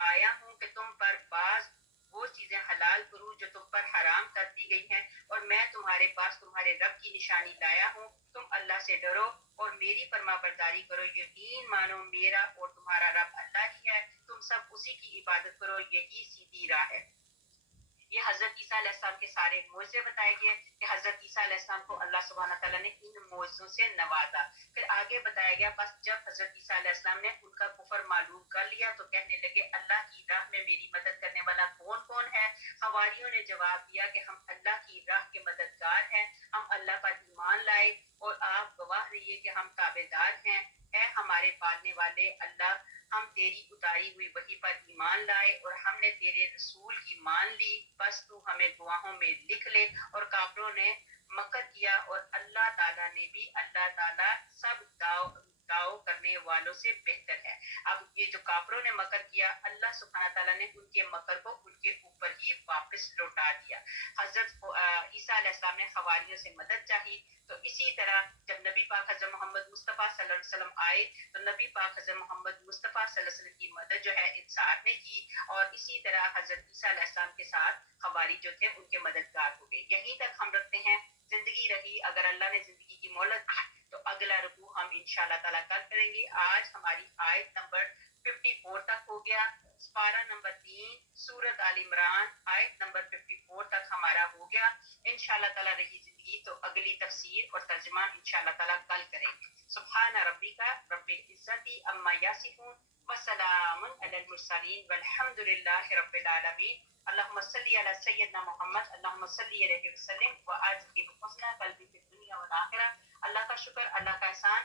آیا ہوں کہ تم پر بعض وہ چیزیں حلال کروں جو تم پر حرام کر دی گئی ہیں، اور میں تمہارے پاس تمہارے رب کی نشانی لایا ہوں، تم اللہ سے ڈرو اور میری فرما برداری کرو، یقین مانو میرا اور تمہارا رب اللہ ہی ہے، تم سب اسی کی عبادت کرو، یہی سیدھی راہ ہے۔ یہ حضرت عیسیٰ علیہ السلام کے سارے معجزے بتائے گئے کہ حضرت عیسیٰ علیہ السلام کو اللہ سبحانہ تعالیٰ نے ان معجزوں سے نوازا۔ پھر آگے بتایا گیا بس جب حضرت عیسیٰ علیہ السلام نے ان کا کفر معلوم کر لیا تو کہنے لگے اللہ کی راہ میں میری مدد کرنے والا کون کون ہے؟ حواریوں نے جواب دیا کہ ہم اللہ کی راہ کے مددگار ہیں، ہم اللہ پر ایمان لائے اور آپ گواہ رہیے کہ ہم تابع دار ہیں۔ اے ہمارے پالنے والے اللہ، ہم تیری اتاری ہوئی وحی پر ایمان لائے اور ہم نے تیرے رسول کی مان لی، بس تو ہمیں گواہوں میں لکھ لے۔ اور کافروں نے مکر کیا اور اللہ تعالیٰ نے بھی، اللہ تعالیٰ سب داؤ کرنے والوں سے بہتر ہے۔ اب یہ جو کافروں نے مکر کیا، اللہ سبحانہ تعالیٰ نے ان کے مکر کو ان کے اوپر ہی واپس لوٹا دیا۔ حضرت عیسیٰ علیہ السلام نے حواریوں سے مدد چاہی، تو اسی طرح جب نبی پاک حضرت محمد مصطفیٰ صلی اللہ علیہ وسلم آئے تو نبی پاک حضرت محمد مصطفیٰ صلی اللہ علیہ وسلم کی مدد جو ہے انصار نے کی، اور اسی طرح حضرت عیسیٰ علیہ السلام کے ساتھ حواری جو تھے ان کے مددگار ہو گئے۔ یہیں تک ہم رکھتے ہیں، زندگی رہی، اگر اللہ نے زندگی کی مہلت دی تو اگلا رکوع ہم انشاءاللہ تعالیٰ کل کریں گے۔ آج ہماری آیت نمبر 54 تک ہو گیا، سپارہ نمبر 3 سورۃ آل عمران آیت نمبر 54 تک ہمارا ہو گیا۔ انشاءاللہ تعالیٰ رہی زندگی تو اگلی تفسیر اور ترجمہ انشاءاللہ تعالیٰ کل کریں گے۔ سبحان ربک رب العزت عما یصفون وسلام علی المرسلین والحمد للہ رب العالمین۔ اللہم صلی علی سیدنا محمد، اللہم صلی علیہ وسلم وآجہ بحسنہ قلبی فی الدنیا والآخرہ۔ اللہ کا شکر، اللہ کا احسان۔